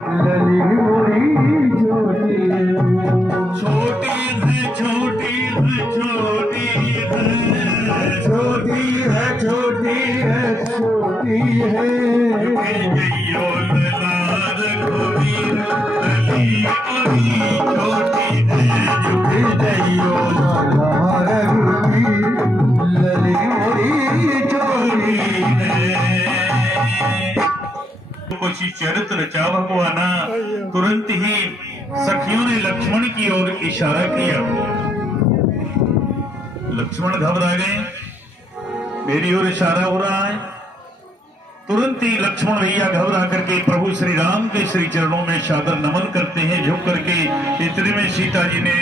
लली मोरी छोटी छोटी है छोटी है छोटी है छोटी है छोटी है छोटी है जइयो लाल गोबीर लली मोरी छोटी है झुके जइयो लाला रघुवीर लली मोरी छोटी कुछ चरित्र रचा भगवाना। तुरंत ही सखियों ने लक्ष्मण की ओर इशारा किया। लक्ष्मण घबरा गए, मेरी ओर इशारा हो रहा है। तुरंत ही लक्ष्मण भैया घबरा करके प्रभु श्री राम के श्री चरणों में सादर नमन करते हैं। झुक करके इतने में सीता जी ने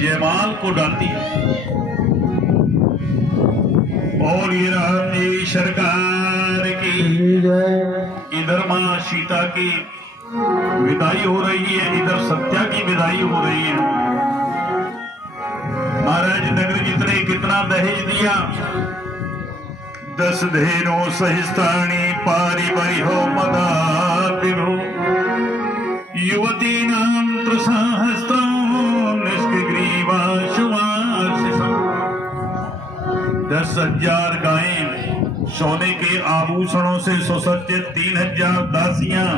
जयमाल को डाल दिया और ये राम जी सरकार की जय इधर मां सीता की विदाई हो रही है, इधर सत्या की विदाई हो रही है। महाराज नगर जितने कितना दहेज दिया, 10 धेनो सहिस्तानी पारी बरी हो मदातिभो युवती नाम त्रिसहस्त्रं निष्ग्रीवा शुभाशिषम्। 10,000 गायें सोने के आभूषणों से सुसज्जित, 3,000 दासियां,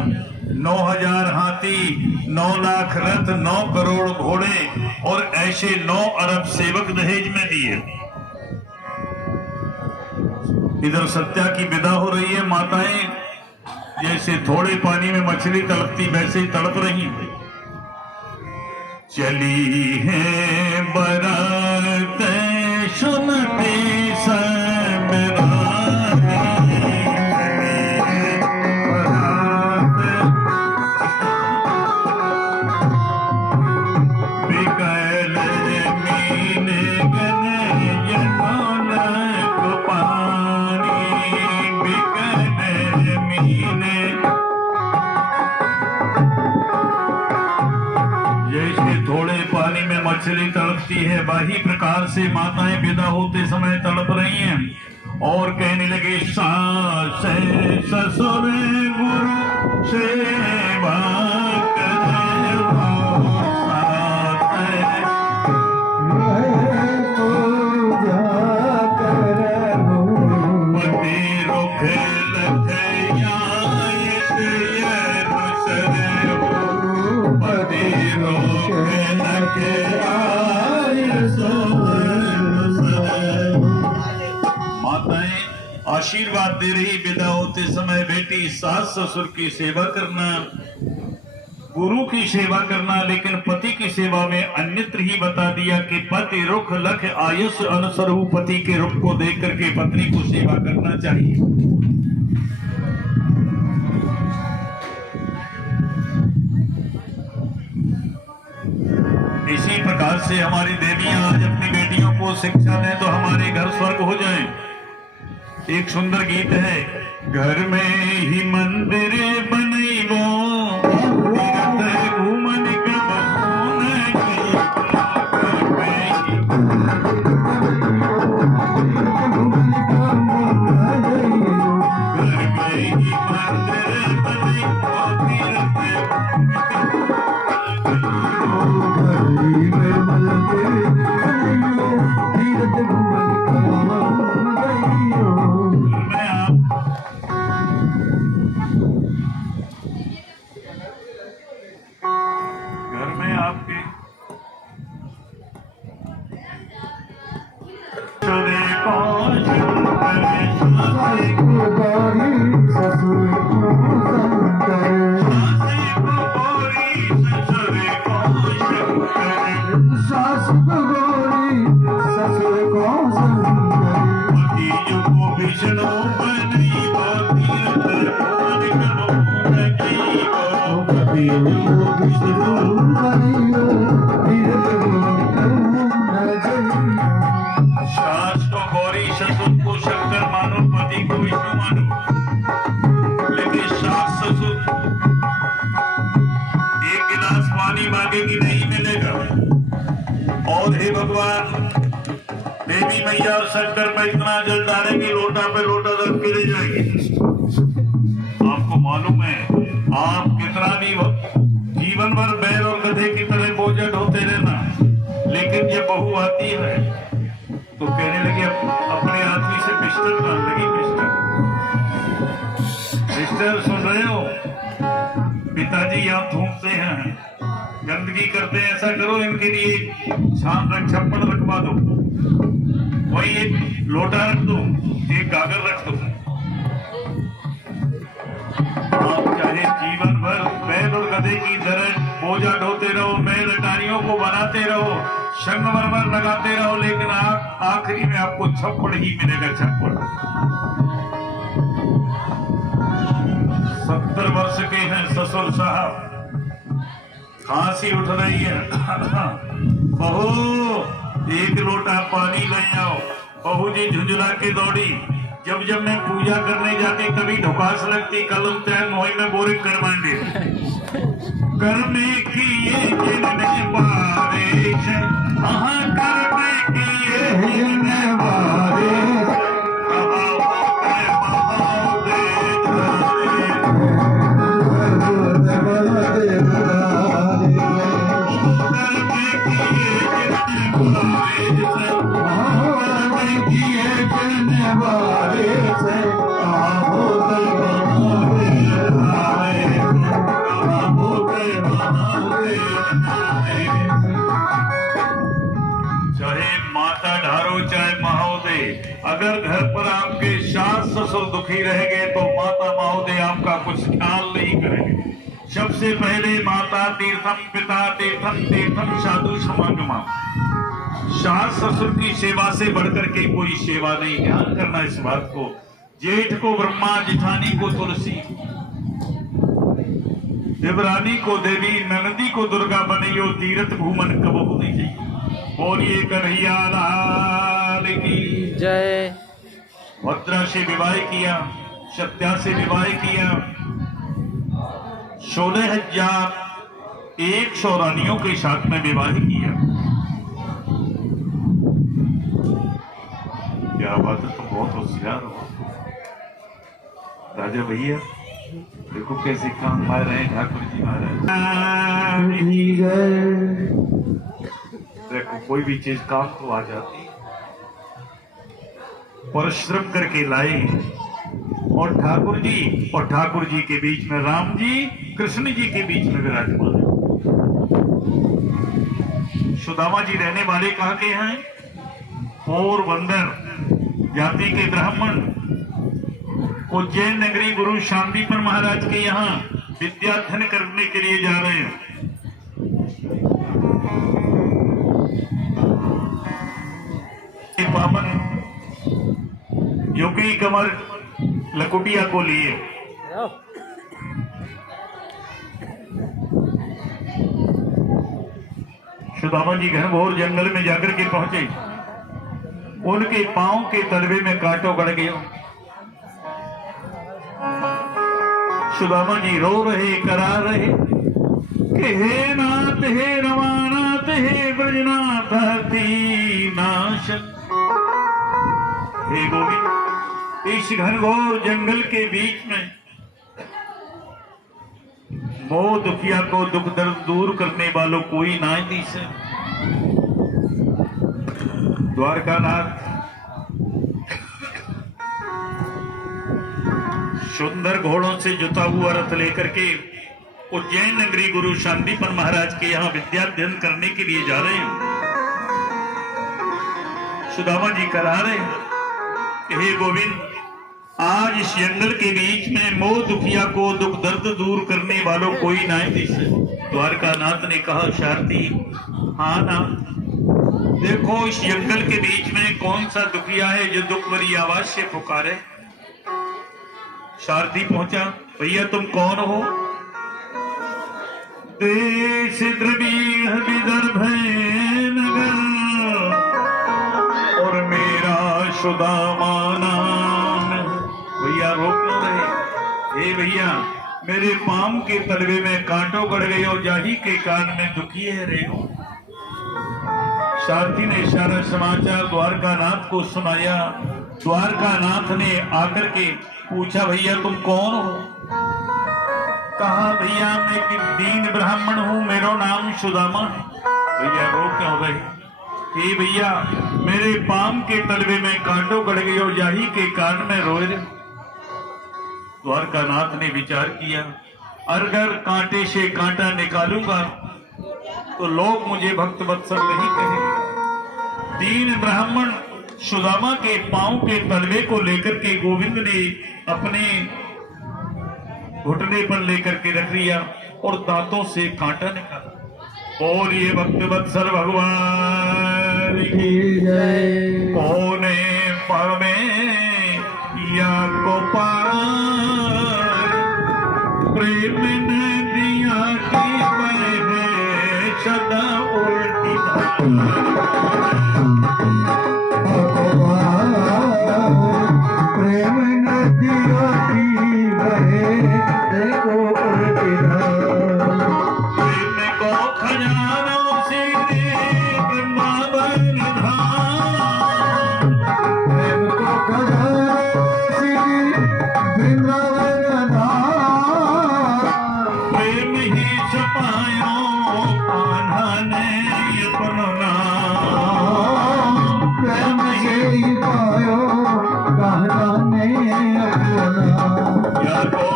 9,000 हाथी, 9 लाख रथ, 9 करोड़ घोड़े और ऐसे 9 अरब सेवक दहेज में दिए। इधर सत्या की विदा हो रही है। माताएं जैसे थोड़े पानी में मछली तड़पती वैसे ही तड़प रही। चली है बरात सुनते सब मछली तड़पती है, वही प्रकार से माताएं विदा होते समय तड़प रही हैं और कहने लगे सास ससुर गुरु सेवा आशीर्वाद दे रही विदा होते समय, बेटी सास ससुर की सेवा करना, गुरु की सेवा करना, लेकिन पति की सेवा में अन्यत्र ही बता दिया कि पति रुख लख आयुष अनुसरु। पति के रुख को देख करके पत्नी को सेवा करना चाहिए। इसी प्रकार से हमारी देवियां आज अपनी बेटियों को शिक्षा दें तो हमारे घर स्वर्ग हो जाएं। एक सुंदर गीत है, घर में ही मंदिर बनैबो घूमन के सास को गौरी, ससुर को शंकर मानो, पति को विष्णु मानो, लेकिन सास ससुर एक गिलास पानी मांगेगी नहीं मिलेगा। और हे भगवान, देवी मैया शंकर में इतना जल डालेंगे लोटा पे लोटा रख के ले जाएगी। आपको मालूम है आप कितना भी जीवन भर बैल और गधे की तरह बोझ ढोते रहना, लेकिन ये बहू आती है तो कहने लगी अपने आदमी से मिस्टर कहने लगी। मिस्टर सुन रहे हो, पिताजी यहाँ थूकते हैं, गंदगी करते हैं, ऐसा करो इनके लिए छप्पड़ रखवा दो, वही एक लोटा रख दो, एक गागर रख दो। आप चाहे जीवन भर बैल और गधे की तरह बोझा ढोते रहो, बैल अटारियों को बनाते रहो, संगमरमर लगाते रहो, लेकिन आखिरी में आपको छप्पड़ ही मिलेगा, छप्पड़। 70 वर्ष के हैं ससुर साहब, खांसी उठ रही है। बहू एक लोटा पानी ले आओ। बहू जी झुंझुला के दौड़ी। जब जब मैं पूजा करने जाती कभी ढुकास लगती, कलम तैन मोई में बोरिंग करवाएंगे। करने की ये जिनने बारिश, हाँ करने की ये जिनने बारिश, चाहे माता ढारो चाहे महोदय, अगर घर पर आपके सास ससुर दुखी रहेंगे तो माता महोदय आपका कुछ ख्याल नहीं करेंगे। सबसे पहले माता तीर्थम, पिता तीर्थम, तीर्थम साधु समागम। सास ससुर की सेवा से बढ़कर के कोई सेवा नहीं। ध्यान करना इस बात को। जेठ को ब्रह्मा, जिठानी को तुलसी, देवरानी को देवी, नंदी को दुर्गा बनइयो, तीर्थ भूमन कबहू नहीं चाहिए। बोलिए कन्हैया लाल की जय। भद्रा से विवाह किया, सत्या से विवाह किया, 16,100 रानियों के साथ में विवाह किया। क्या बात है, तो बहुत होशियार हो राजा भैया। देखो कैसे काम पा रहे हैं ठाकुर जी महाराज। देखो कोई भी चीज काम तो आ जाती, परिश्रम करके लाए। और ठाकुर जी के बीच में राम जी, कृष्ण जी के बीच में विराजमान है। सुदामा जी रहने वाले कहाँ के हैं? पोरबंदर जाति के ब्राह्मण, उज्जैन नगरी गुरु शांतिपर महाराज के यहाँ विद्याध्ययन करने के लिए जा रहे हैं। पावन योगी कमर लकुटिया को लिए सुदामा जी घनघोर जंगल में जाकर के पहुंचे। उनके पांव के तलवे में कांटों गड़ गया। सुदामा जी रो रहे, करा रहे कि हे नाथ, हे रमानाथ, हे ब्रजनाथ नाशक, हे गोविंद, इस घनघोर जंगल के बीच में मोह दुखिया को दुख दर्द दूर करने वालों कोई ना दिसे। द्वारकानाथ सुंदर घोड़ों से जुता हुआ रथ लेकर के उज्जैन नगरी गुरु शांतिपर महाराज के यहाँ विद्याध्ययन करने के लिए जा रहे हैं। सुदामा जी करा रहे हैं, हे गोविंद, आज इस जंगल के बीच में मोह दुखिया को दुख दर्द दूर करने वालों कोई ना दिसे। द्वारकानाथ ने कहा, शारदी, हाँ ना, देखो इस जंगल के बीच में कौन सा दुखिया है जो दुख भरी आवाज से पुकारे। शारदी पहुंचा, भैया तुम कौन हो? देश द्रविड़ विदर्भ नगर और मेरा सुदामा नाम। भैया रोक क्यों रहे? हे भैया, मेरे पांव के तलवे में कांटों गड़ गए और जाही के कान में दुखी है रे हो। शारदी ने सारा समाचार द्वारकानाथ को सुनाया। द्वारकानाथ ने आकर के पूछा, भैया तुम कौन हो? कहा भैया मैं कि दीन ब्राह्मण हूँ, मेरा नाम सुदामा है। भैया रो क्यों रहे? हे भैया मेरे पाम के तलवे में कांटो गड़ गई और यही के कारण में रोए रहे। द्वारकानाथ ने विचार किया, अगर कांटे से कांटा निकालूंगा तो लोग मुझे भक्त वत्सल नहीं कहेंगे। दीन ब्राह्मण सुदामा के पांव के तलवे को लेकर के गोविंद ने अपने घुटने पर लेकर के रख लिया और दांतों से कांटा निकाला। बोलिए भक्त वत्सल भगवान की जय। कौने पावे या को पार, प्रेम नदिया की बहे सदा उल्टी प्रेम नदिया की बहे देखो उल्टी प्रेम को खजानों से वृंदावन धाम, प्रेम को खजानों से वृंदावन धाम, प्रेम ही छपायो कान्हा ने अपना नाम। प्रेम से ही पायो कान्हा ने अपना। या को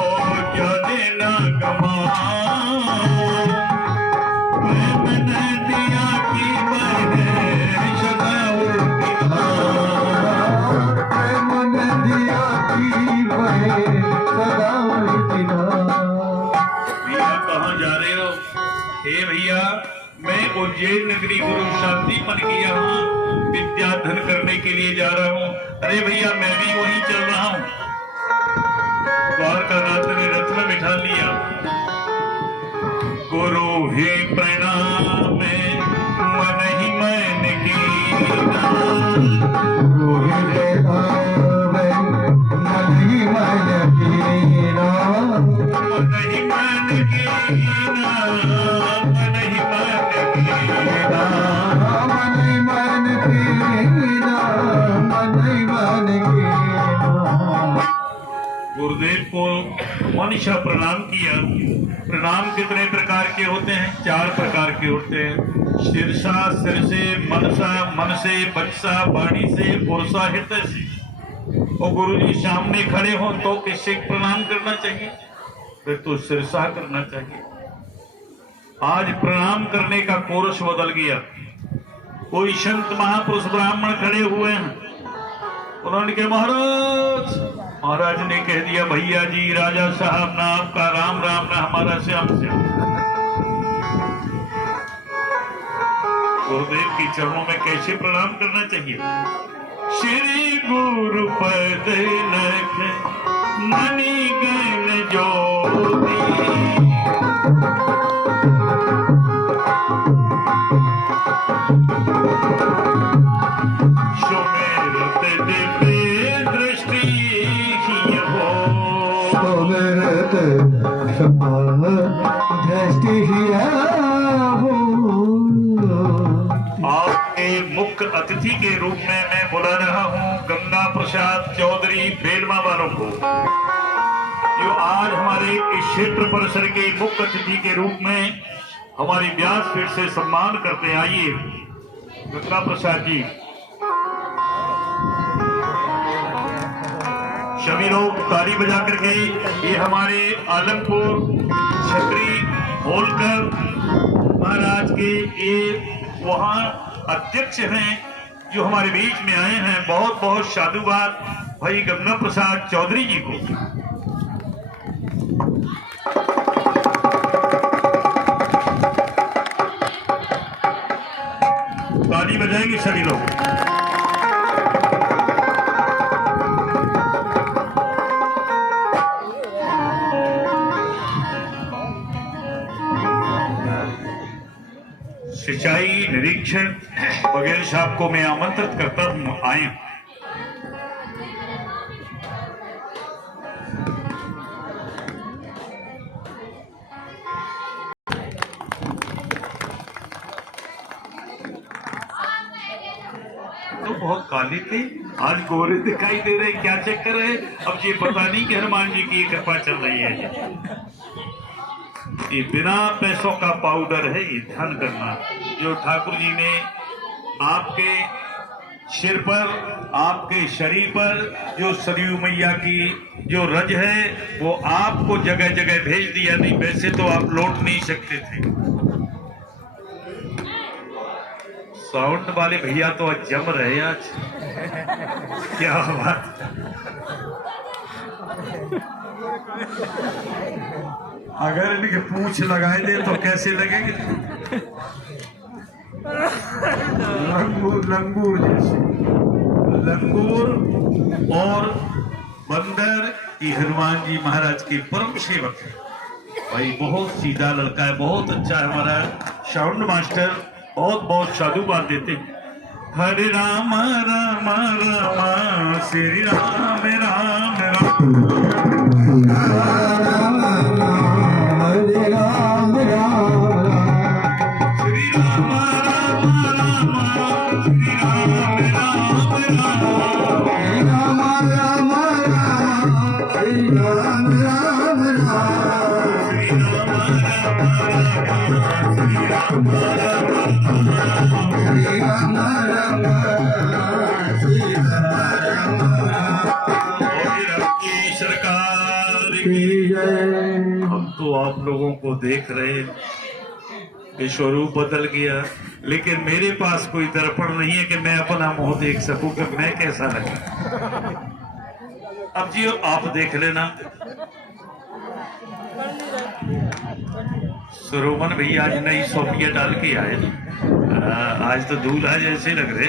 क्या देना कमा, प्रेम नदिया की बहे सदा उल्टी धाम। प्रेम नदिया की बहे सदा उल्टी धाम। भैया कहाँ जा रहे हो? हे भैया मैं उज्जैन नगरी गुरु शांति मन की यहाँ विद्याधन करने के लिए जा रहा हूँ। अरे भैया मैं भी वहीं चल रहा हूँ। द्वारकानाथ ने रथ में बिठा लिया। गुरु ही प्रणाम मन ही मन की गोविंद भावे मन ही मन कीना। मन ही मन की मन ही मन की मन ही मन कीना, मन ही मन कीना। गुरुदेव को मनीषा प्रणाम किया। प्रणाम कितने प्रकार के होते हैं? 4 प्रकार के होते हैं। शीर्षा सिर से, मनसा मन से, बच्चा वाणी से, पुरुषा हृदय से। और गुरु जी सामने खड़े हो तो किससे प्रणाम करना चाहिए? फिर तो शीर्षा करना चाहिए। आज प्रणाम करने का कोरस बदल गया। कोई संत महापुरुष ब्राह्मण खड़े हुए हैं, उन्होंने कहा महाराज ने कह दिया भैया जी राजा साहब ना आपका राम राम ना हमारा श्याम श्याम। गुरुदेव के चरणों में कैसे प्रणाम करना चाहिए? श्री गुरु पद नख मणि गण ज्योति, सुमेरत दिव्य दृष्टि हो, सुमेरत दृष्टि हो। आपके मुख्य अतिथि के रूप में मैं बुला रहा हूँ गंगा प्रसाद चौधरी बेलवा वालों को, जो आज हमारे इस क्षेत्र परिसर के मुख्य अतिथि के रूप में हमारी व्यासपीठ से सम्मान करते। आइए गंगा प्रसाद जी। सभी लोग ताली बजा करके, ये हमारे आलमपुर छत्री होलकर महाराज के ये वहाँ अध्यक्ष हैं जो हमारे बीच में आए हैं। बहुत बहुत साधुवाद भाई गंगा प्रसाद चौधरी जी को। ताली बजाएंगे सभी लोग। सिंचाई निरीक्षण वगैरह साहब को मैं आमंत्रित करता हूं, आए। तो बहुत काली थे, आज गोरे दिखाई दे रहे, क्या चक्कर है? अब ये पता नहीं कि हनुमान जी की कृपा चल रही है। ये बिना पैसों का पाउडर है, ये ध्यान करना। जो ठाकुर जी ने आपके सिर पर, आपके शरीर पर जो सरयू मैया की जो रज है वो आपको जगह जगह भेज दिया। नहीं वैसे तो आप लौट नहीं सकते थे। साउंड वाले भैया तो आज जम रहे आज, क्या बात। अगर इनके पूंछ लगाए दे तो कैसे लगेंगे? लंगूर लंगूर जैसे। लंगूर और बंदर ये हनुमान जी महाराज के परम सेवक है। भाई बहुत सीधा लड़का है, बहुत अच्छा है हमारा साउंड मास्टर, बहुत बहुत साधुवाद देते हैं। हरे राम राम राम श्री राम राम राम हरे राम राम श्री राम राम राम श्री राम राम राम राम राम हरे राम राम श्री राम की सरकार की। हम तो आप लोगों को देख रहे हैं कि स्वरूप बदल गया, लेकिन मेरे पास कोई दर्पण नहीं है कि मैं अपना मुंह देख सकूं कि मैं कैसा लगा। अब जी आप देख लेना। सुरोमन भैया आज नई सोपिया डाल के आए ना, आज तो दूल्हा जैसे लग रहे।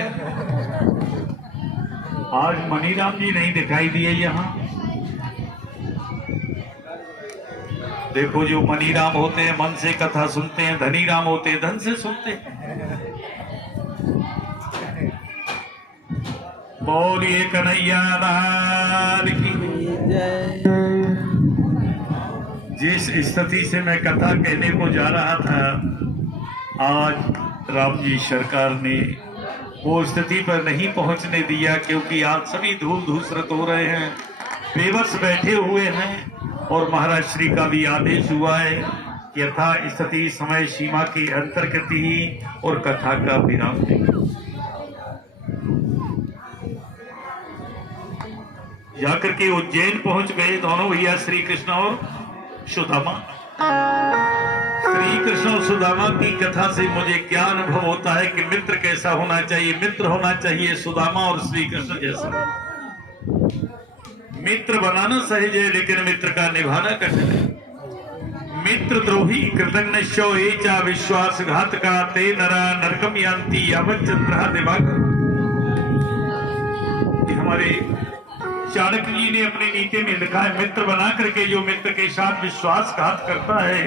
आज मनीराम जी नहीं दिखाई दिए यहाँ। देखो जो मनीराम होते हैं मन से कथा सुनते हैं, धनी राम होते हैं धन से सुनते हैं। बोलिए कन्हैया लाल की। जिस स्थिति से मैं कथा कहने को जा रहा था, आज राम जी सरकार ने वो स्थिति पर नहीं पहुंचने दिया, क्योंकि आज सभी धूल धूसरत हो रहे हैं, बेबस बैठे हुए हैं। और महाराज श्री का भी आदेश हुआ है कि यथा स्थिति समय सीमा के अंतर्गत ही और कथा का विराम दें। जाकर के उज्जैन पहुंच गए दोनों भैया, श्री कृष्ण और सुदामा। श्री कृष्ण और सुदामा की कथा से मुझे क्या अनुभव होता है कि मित्र कैसा होना चाहिए। मित्र होना चाहिए सुदामा और श्री कृष्ण जैसा। मित्र बनाना सहज है, लेकिन मित्र का निभाना कठिन है। मित्र द्रोही कृतज्ञ एचा विश्वासघात का ते नरा नरकम यान्ति यावत चंद्रा दिवाकर। हमारे चाणक्य जी ने अपनी नीति में लिखा है, मित्र बना करके जो मित्र के साथ विश्वासघात करता है,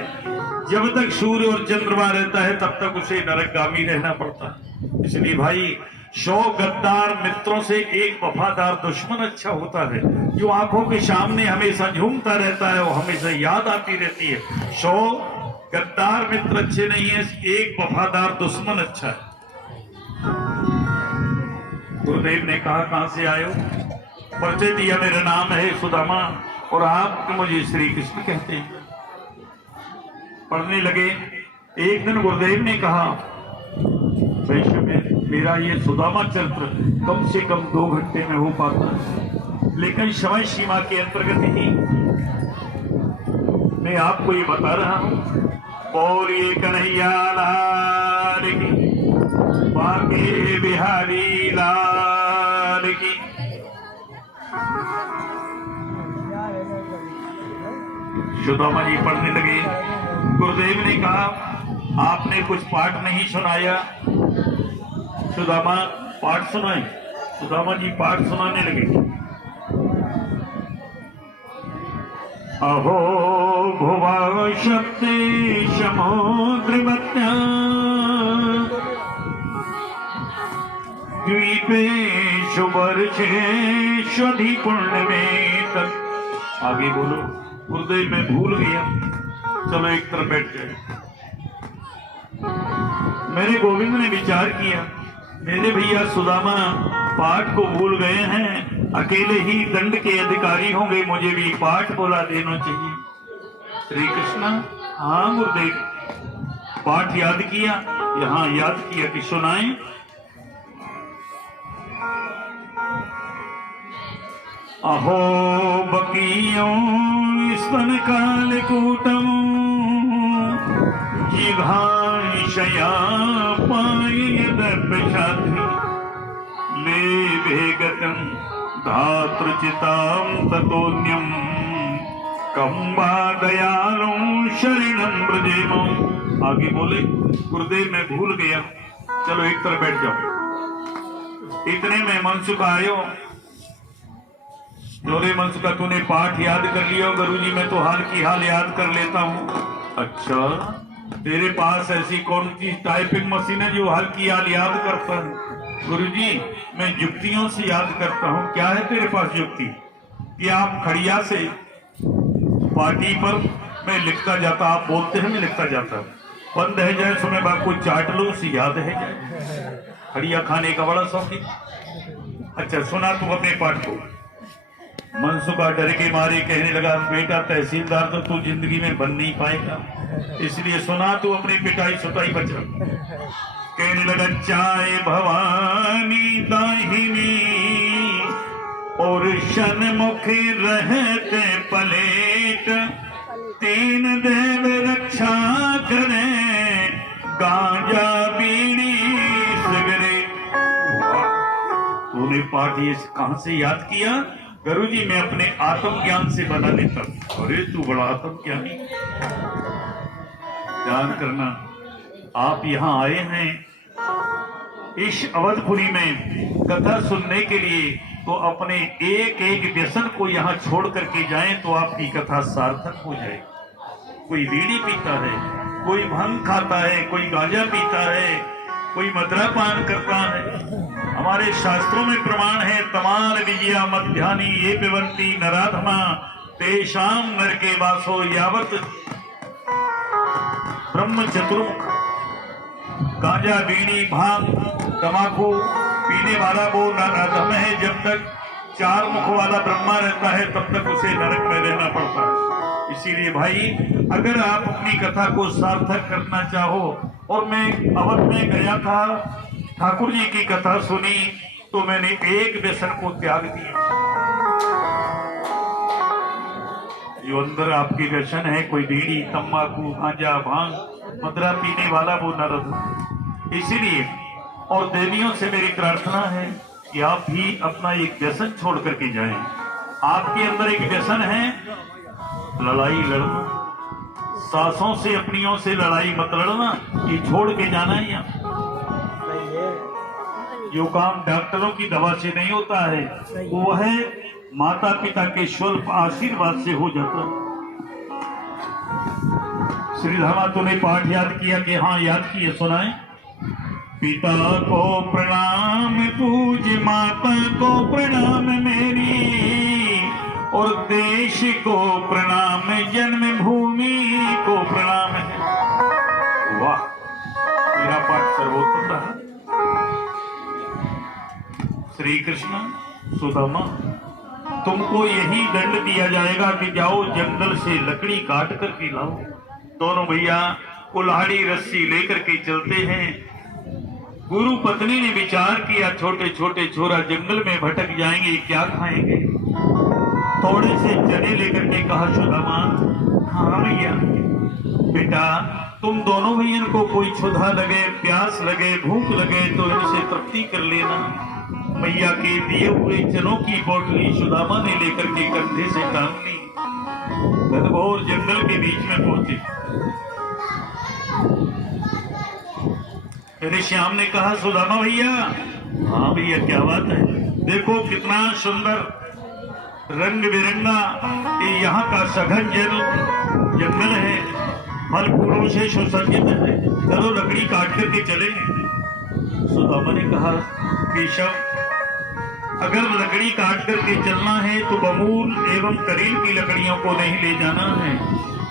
जब तक सूर्य और चंद्रमा रहता है तब तक उसे नरकगामी रहना पड़ता है। इसलिए भाई 100 गद्दार मित्रों से एक वफादार दुश्मन अच्छा होता है, जो आंखों के सामने हमेशा झूमता रहता है, वो हमेशा याद आती रहती है। 100 गद्दार मित्र अच्छे नहीं है, एक वफादार दुश्मन अच्छा है। गुरुदेव ने कहा कहां से आए हो? परिचय दिया, मेरा नाम है सुदामा और आप मुझे श्री कृष्ण कहते हैं। पढ़ने लगे। एक दिन गुरुदेव ने कहा, वैश्य में मेरा ये सुदामा चरित्र कम से कम 2 घंटे में हो पाता है, लेकिन समय सीमा के अंतर्गत ही मैं आपको ये बता रहा हूं। बोलिए कन्हैया लाल की, बांके बिहारी लाल की। सुदामा जी पढ़ने लगे। गुरुदेव ने कहा, आपने कुछ पाठ नहीं सुनाया। सुदामा पाठ सुनाए। सुदामा जी पाठ सुनाने लगे। अहो भुवा शक्ति समुद्रवत्या द्वीपे सुवर्षेष्वधि पुण्य में तत्। आगे बोलो। गुरुदेव मैं भूल गया, चलो एक तरफ बैठ गए। मेरे गोविंद ने विचार किया, मेरे भैया सुदामा पाठ को भूल गए हैं, अकेले ही दंड के अधिकारी होंगे, मुझे भी पाठ बोला देना चाहिए। श्री कृष्ण हाँ गुरुदेव, पाठ याद किया, यहाँ याद किया कि सुनाएं। अहो बकियों स्तन कालकूटम जिघाशया पायदर्पशाधि ले भेगतम धातृचितां ततोन्यम कंबा दयालु शरणं ब्रजेमो। आगे बोले, गुरुदेव मैं भूल गया, चलो एक तरफ बैठ जाओ। इतने में मनसुख आयो, जोरे मनसुखा तूने पाठ याद कर लिया? गुरुजी मैं तो हाल की हाल याद कर लेता हूँ। अच्छा, तेरे पास ऐसी कौन सी टाइपिंग मशीन है जो हाल की हाल याद करता है? गुरुजी मैं युक्तियों से याद करता हूँ। क्या है तेरे पास युक्ति? कि आप खड़िया से पार्टी पर मैं लिखता जाता, आप बोलते हैं मैं लिखता जाता, बंद है जाए सो मैं बाप को चाट लो उसे याद है जाए। खड़िया खाने का बड़ा शौकीन। अच्छा सुना तू अपने पाठ को। मनसुखा डर के मारे कहने लगा, बेटा तहसीलदार तो तू जिंदगी में बन नहीं पाएगा, इसलिए सुना तू अपनी पिटाई सुताई बचा। कहने लगा, चाय भवानी दाहिनी और सन्मुख रहते पलेट, तीन देव रक्षा करे गांजा बीड़ी सिगरेट। तूने पाठ ये कहां से याद किया? गुरुजी मैं अपने आत्मज्ञान से बना लेता हूं। अरे तू बड़ा आत्मज्ञानी। ध्यान करना, आप यहाँ आए हैं इस अवधपुरी में कथा सुनने के लिए, तो अपने एक एक व्यसन को यहाँ छोड़ करके जाएं तो आपकी कथा सार्थक हो जाए। कोई बीड़ी पीता है, कोई भंग खाता है, कोई गांजा पीता है, कोई मदरा पान करता है। हमारे शास्त्रों में प्रमाण है, तमाल विजया मध्यानी ये पिबंती नराधमा तेषाम नरके वासो यावत ब्रह्म चतुर्मुख। गांजा बीड़ी भांग तमाकू पीने वाला वो नराधम है, जब तक चार मुख वाला ब्रह्मा रहता है तब तक उसे नरक में रहना पड़ता है। इसीलिए भाई अगर आप अपनी कथा को सार्थक करना चाहो, और मैं अवध में गया था, ठाकुर जी की कथा सुनी तो मैंने एक व्यसन को त्याग दिया। जो अंदर आपके व्यसन है, कोई बीड़ी तंबाकू गांजा भांग मदरा पीने वाला वो नरक। इसीलिए और देवियों से मेरी प्रार्थना है कि आप भी अपना एक व्यसन छोड़ करके जाएं। आपके अंदर एक व्यसन है लड़ाई लड़ना, सासों से अपनियों से लड़ाई मत लड़ना, ये छोड़ के जाना है। यहाँ जो काम डॉक्टरों की दवा से नहीं होता है वो है माता पिता के स्वल्प आशीर्वाद से हो जाता। श्रीधामा तूने पाठ याद किया कि हाँ याद किए, सुनाए। पिता को प्रणाम पूज्य, माता को प्रणाम मेरी, और देश को प्रणाम, जन्मभूमि को प्रणाम है। वाह, मेरा पाठ सर्वोत्तम है। श्री कृष्ण सुदामा, तुमको यही दंड दिया जाएगा कि जाओ जंगल से लकड़ी काट करके लाओ। दोनों भैया कुल्हाड़ी रस्सी लेकर के चलते हैं। गुरु पत्नी ने विचार किया, छोटे छोटे छोरा जंगल में भटक जाएंगे, क्या खाएंगे? थोड़े से चने लेकर के कहा, सुदामा हाँ भैया, बेटा तुम दोनों भैया को कोई क्षुधा लगे, प्यास लगे, भूख लगे तो इनसे तृप्ति कर लेना। मैया के दिए हुए चनों की पोटली सुदामा ने लेकर के कंधे से टांग ली। घनघोर जंगल के बीच में पहुंचे। मेरे श्याम ने कहा, सुदामा भैया। हाँ भैया क्या बात है? देखो कितना सुंदर रंग बिरंगा ये यहाँ का सघन जंगल है, फल फूलों से सुसज्जित है, चलो लकड़ी काट करके चले। सुदामा ने कहा, केशव अगर लकड़ी काट करके चलना है तो बमूल एवं करील की लकड़ियों को नहीं ले जाना है,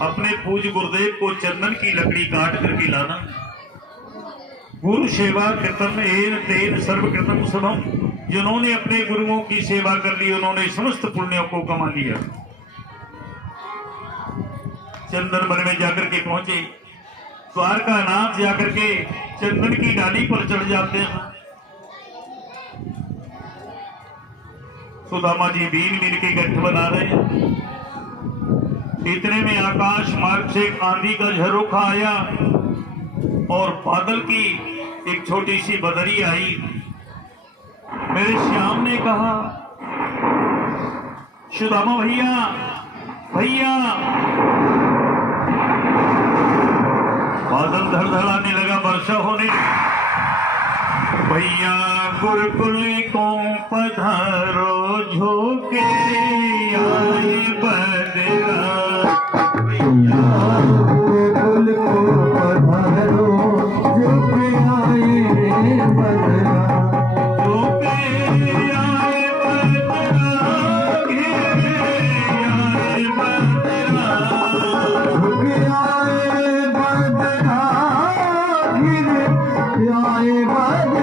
अपने पूज्य गुरुदेव को चंदन की लकड़ी काट करके लाना। गुरु सेवा कृतम एन तेन सर्वकृतम शुभम। जिन्होंने अपने गुरुओं की सेवा कर ली उन्होंने समस्त पुण्यों को कमा लिया। चंदन वन में जाकर के पहुंचे। द्वारका नाथ जाकर के चंदन की डाली पर चढ़ जाते हैं। सुदामा जी बीन बीन के गट्ठ बना रहे हैं। इतने में आकाश मार्ग से एक आंधी का झरोखा आया और बादल की एक छोटी सी बदरी आई। मेरे श्याम ने कहा, सुदामा भैया भैया। बादल धड़धड़ाने लगा, वर्षा होने। भैया गुरुकुल को पधारो, झोंके आए बदरा। भैया गुरुकुल को पधारो, झोंके आए बदरा। झोंके आए बदरा, घेरे आए बदरा। झोंके आए बदरा, घेरे आए बदरा।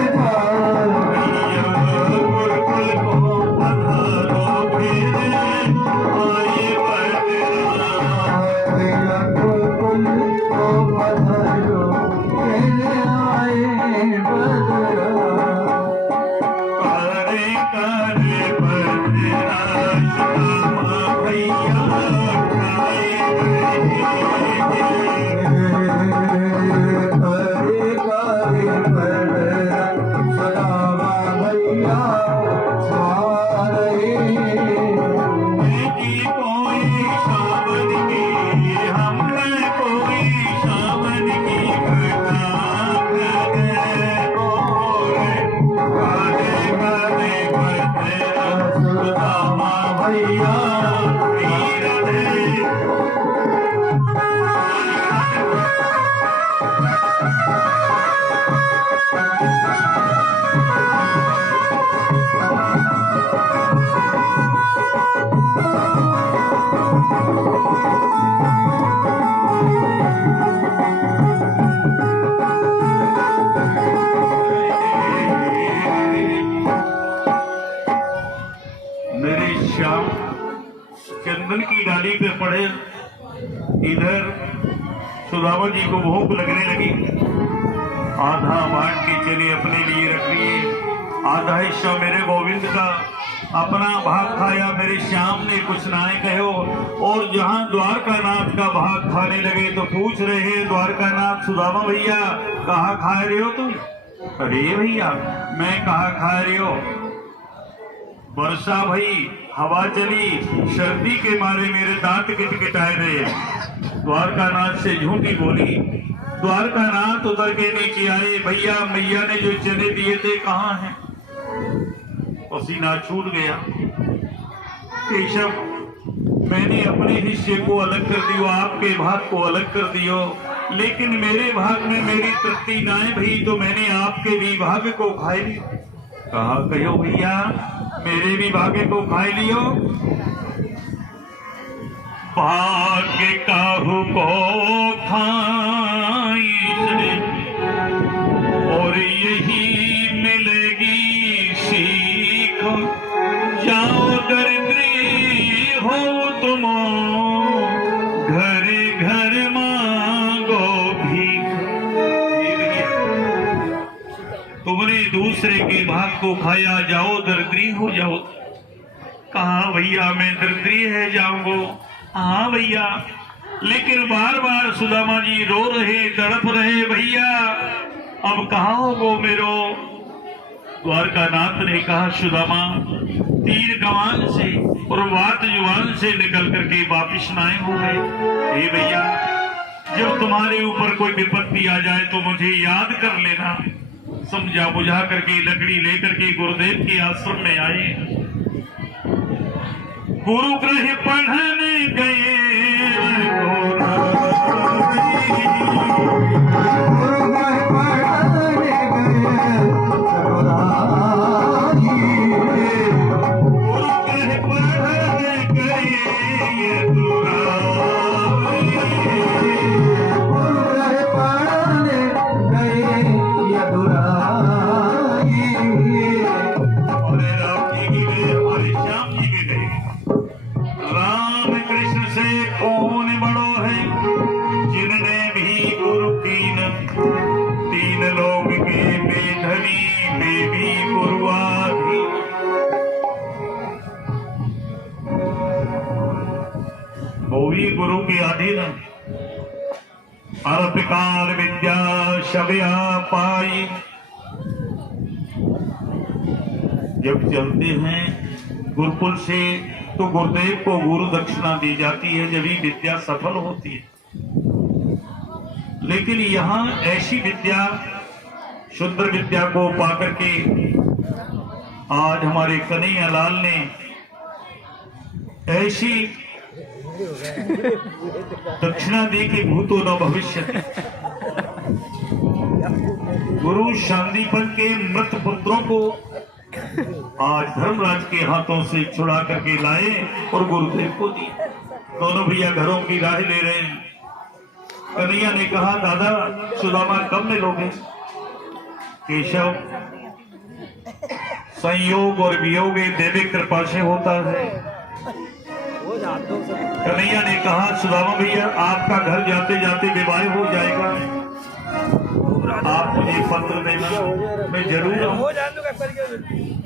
चंदन की डाली पे पड़े। इधर सुदामा जी को भूख लगने लगी। आधा बांट के चले अपने लिए रख लिए, आधा हिस्सा मेरे गोविंद का, अपना भाग खाया। मेरे श्याम ने कुछ ना कहो। और जहां द्वारका नाथ का भाग खाने लगे तो पूछ रहे हैं, द्वारका नाथ सुदामा भैया कहाँ खा रहे हो तुम? अरे भैया मैं कहाँ खा रहे हो? वर्षा भई, हवा चली, सर्दी के मारे मेरे दांत किटकिटाए रहे। द्वारका नाथ से झूठी बोली। द्वारका नाथ उतर के नीचे आए। भैया मैया ने जो चने दिए थे कहाँ हैं? पसीना छूट गया। केशव, मैंने अपने हिस्से को अलग कर दियो, आपके भाग को अलग कर दियो, लेकिन मेरे भाग में मेरी तृप्ति ना है भई, तो मैंने आपके भी भाग को खाए लियो। कहा कहो भैया मेरे भी भाग्य को खाए लियो। भाग्य काहू को खाई और यही मिलेगी सीख। जाओ दरिद्री हो तुम, घर घर मांगो भीख। तुमने दूसरे के भाग को खाया, जाओ दरिद्री हो जाओ। कहा भैया मैं दरिद्री है जाऊंगा। हाँ भैया, लेकिन बार बार सुदामा जी रो रहे, तड़प रहे। भैया अब कहाँ हो मेरो? द्वारका नाथ ने कहा, सुदामा तीर कमान से और बात जुबान से निकल करके वापिस ना हो गए। हे भैया, जब तुम्हारे ऊपर कोई विपत्ति आ जाए तो मुझे याद कर लेना। समझा बुझा करके लकड़ी लेकर के गुरुदेव के आश्रम में आए। गुरु गृह पढ़ने गए, राम कृष्ण से कौन बड़ो है? गुरु के अधीन हर प्रकार विद्या शव्या पाई। जब चलते हैं गुरुकुल से तो गुरुदेव को गुरु दक्षिणा दी जाती है, जब ही विद्या सफल होती है। लेकिन यहाँ ऐसी विद्या, शुद्ध विद्या को पाकर के आज हमारे कन्हैया लाल ने ऐसी दक्षिणा दी कि भूतो न भविष्य। गुरु शांतिपन के मृत पुत्रों को आज धर्मराज के हाथों से छुड़ा करके लाए और गुरुदेव को दिए। दोनों भैया घरों की राह ले रहे हैं। कन्हैया ने कहा, दादा सुदामा कब मिलोगे? केशव, संयोग और वियोग देवी कृपा से होता है। कन्हैया ने कहा, सुदामा भैया आपका घर जाते जाते विवाह हो जाएगा, आप मुझे पत्र देना, मैं जरूर आऊं।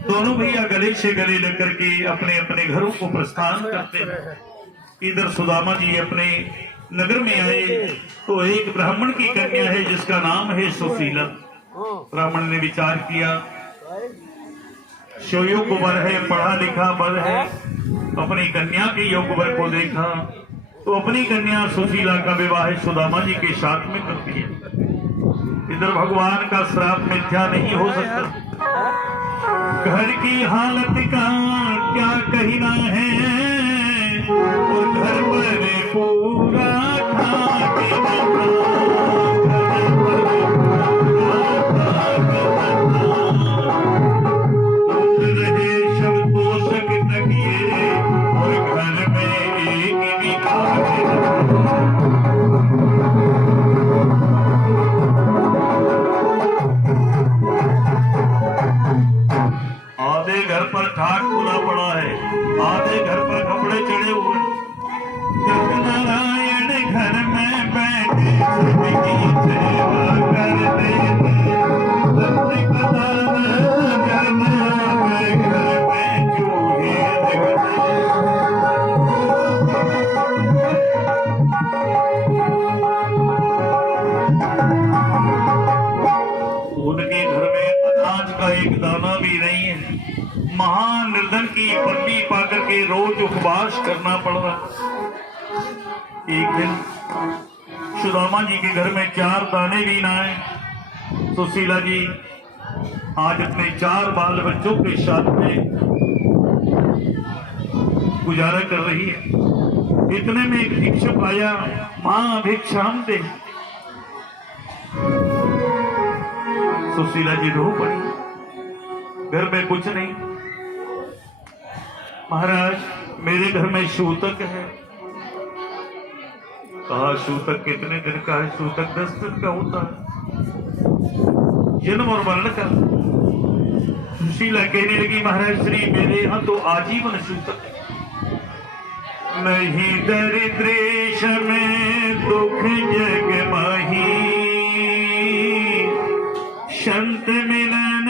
दोनों भैया गले से गले लग करके अपने अपने घरों को प्रस्थान करते हैं। इधर सुदामा जी अपने नगर में आए तो एक ब्राह्मण की कन्या है जिसका नाम है सुशीला। ब्राह्मण ने विचार किया, सुयोग वर है, पढ़ा लिखा वर है, अपनी कन्या के योग वर को देखा तो अपनी कन्या सुशीला का विवाह सुदामा जी के साथ में कर दिया। इधर भगवान का श्राप मिथ्या नहीं हो सकता। घर की हालत का क्या कहना है, और घर पर पूरा खा के ठाट खुला पड़ा है, आधे घर पर कपड़े चढ़े हुए। नारायण घर में बैठे सबकी सेवा करते घर में चूहे उनके घर में अनाज का एक दाना भी नहीं है। महानिर्धन की पत्नी पाकर के रोज उपवास करना पड़ रहा। एक दिन सुदामा जी के घर में 4 दाने भी ना आए। सुशीला जी आज अपने 4 बाल बच्चों के साथ में गुजारा कर रही है। इतने में एक भिक्षुक आया, मां भिक्षाम दे। सुशीला जी रो पड़ी, घर में कुछ नहीं। महाराज मेरे घर में सूतक है। कहा सूतक कितने दिन का है? सूतक 10 दिन का होता है, जन्म और मरण का। सुशीला कहने लगी, महाराज श्री मेरे यहाँ तो आजीवन सूतक है। नहीं दरिद्रेश में दुख जग माही, संत मिलन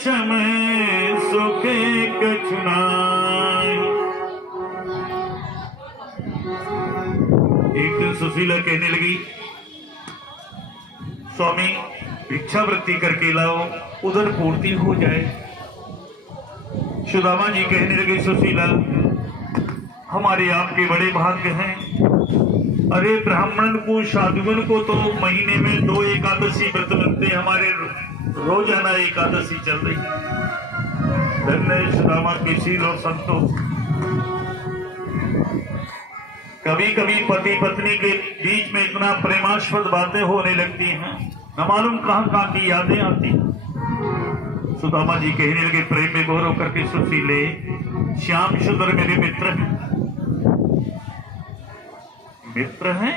समय सुख कछुनाई। एक दिन सुशीला कहने लगी, स्वामी भिक्षावृत्ति करके लाओ, उधर पूर्ति हो जाए। सुदामा जी कहने लगे, सुशीला हमारे आपके बड़े भाग्य हैं। अरे ब्राह्मण को साधुगण को तो महीने में 2 एकादशी व्रत मिलते, हमारे रोजाना एकादशी चल रही। धन्य सुदामा के शील और संतोष। कभी कभी पति पत्नी के बीच में इतना प्रेमास्पद बातें होने लगती हैं, न मालूम कहां कहां की यादें आती। सुदामा जी कहने लगे प्रेम में गौरव करके, सुशीले श्याम सुंदर मेरे मित्र हैं। मित्र हैं?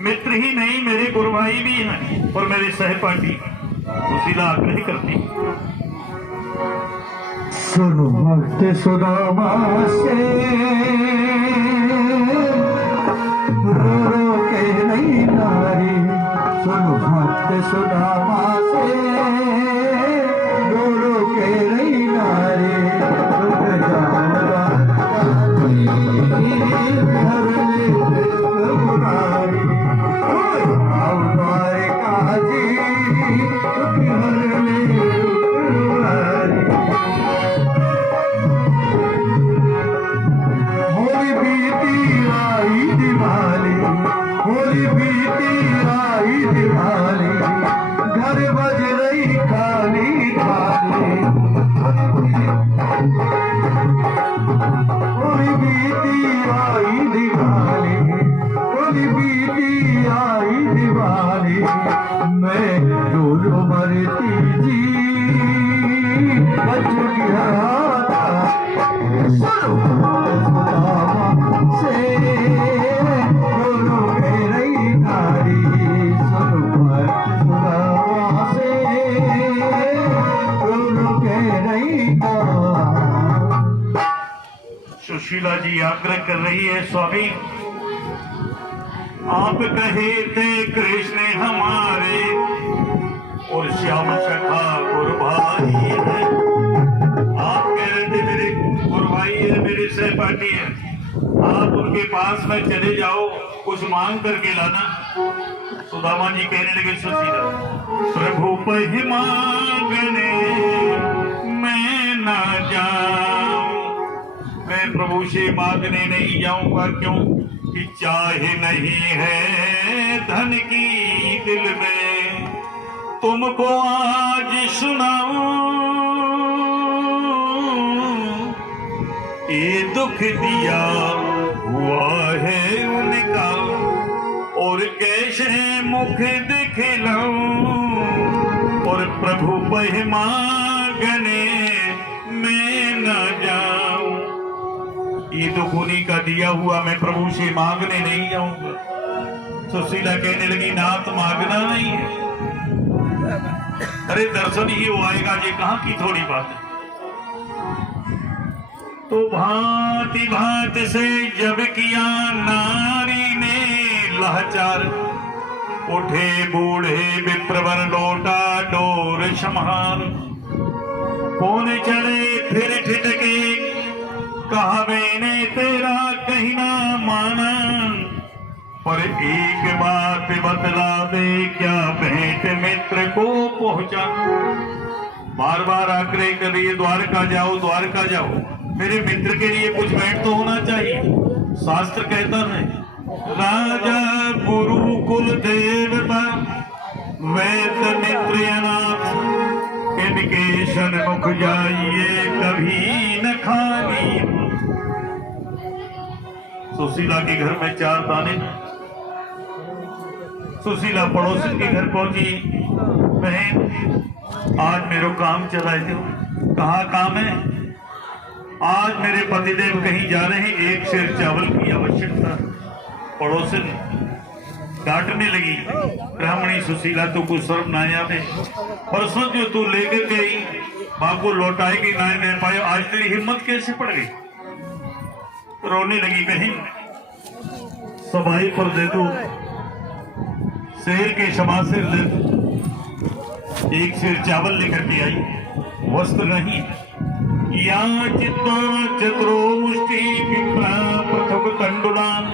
मित्र ही नहीं, मेरे गुरु भाई भी हैं और मेरे सहपाठी। सुशीला आग्रह करती, सुनो भक्त सुदामा से रो रो के नहीं नारी, सुनो भक्त सुदामा से रो रो के नहीं नारी। घर मैं डोलो मरती जी बच गया सुदामा से डोलो के रही नारी सुदामा से डोलो के रही सुशीला जी आग्रह कर रही है, स्वामी आप कहे थे कृष्ण हमारे और श्याम सखा गुरभाई है। आप कह रहे थे मेरे गुरभाई है, मेरे सहपाठी है, आप उनके पास में चले जाओ, कुछ मांग करके लाना। सुदामा जी कहने लगे, सुशीला प्रभु पहि मांगने मैं ना जाऊं, मैं प्रभु से मांगने नहीं जाऊंगा। क्यों कि चाहे नहीं है धन की दिल में, तुमको आज सुनाऊं ये दुख दिया हुआ है उनका, और कैसे मुख दिखलाऊं, और प्रभु पहि मांगने मैं न जाऊं, ये दुख उन्हीं का दिया हुआ, मैं प्रभु से मांगने नहीं जाऊंगा। सुशीला कहने लगी, नाथ मांगना नहीं है, अरे दर्शन ही हो आएगा, ये कहां की थोड़ी बात है। तो भांति भांति से जब किया नारी ने लाचार, उठे बूढ़े विप्रवर लौटा डोर शमहार, पौने चढ़े फिर ठिठके, कहा मैंने तेरा कहीं ना माना, पर एक बात बतला दे क्या भेंट मित्र को पहुंचा। बार बार आग्रह कर रही है, द्वारका जाओ द्वारका जाओ, मेरे मित्र के लिए कुछ भेंट तो होना चाहिए। शास्त्र कहता है, राजा गुरु कुल देवता वैद मित्र अनाथ, इनके सन्मुख जाइए कभी न खाली। सुशीला के घर में 4 दाने। सुशीला पड़ोसी के घर पहुंची, बहन आज मेरे काम चला दो। कहा काम है? आज मेरे पतिदेव कहीं जा रहे हैं, 1 सेर चावल की आवश्यकता। पड़ोसन डांटने लगी, ब्राह्मणी सुशीला तो कुछ शर्म ना आवे, परसों जो तू लेकर गई माँ को लौटाएगी ना दे पाए, आज तेरी हिम्मत कैसे पड़ गई? रोने लगी, बहन सबाई पर दे दो, शेर के क्षमा से दे दो। 1 सेर चावल लेकर के आई, वस्त्र नहीं। या चित्तो चतुरो मुष्टि विप्रा पृथक तंडुलान,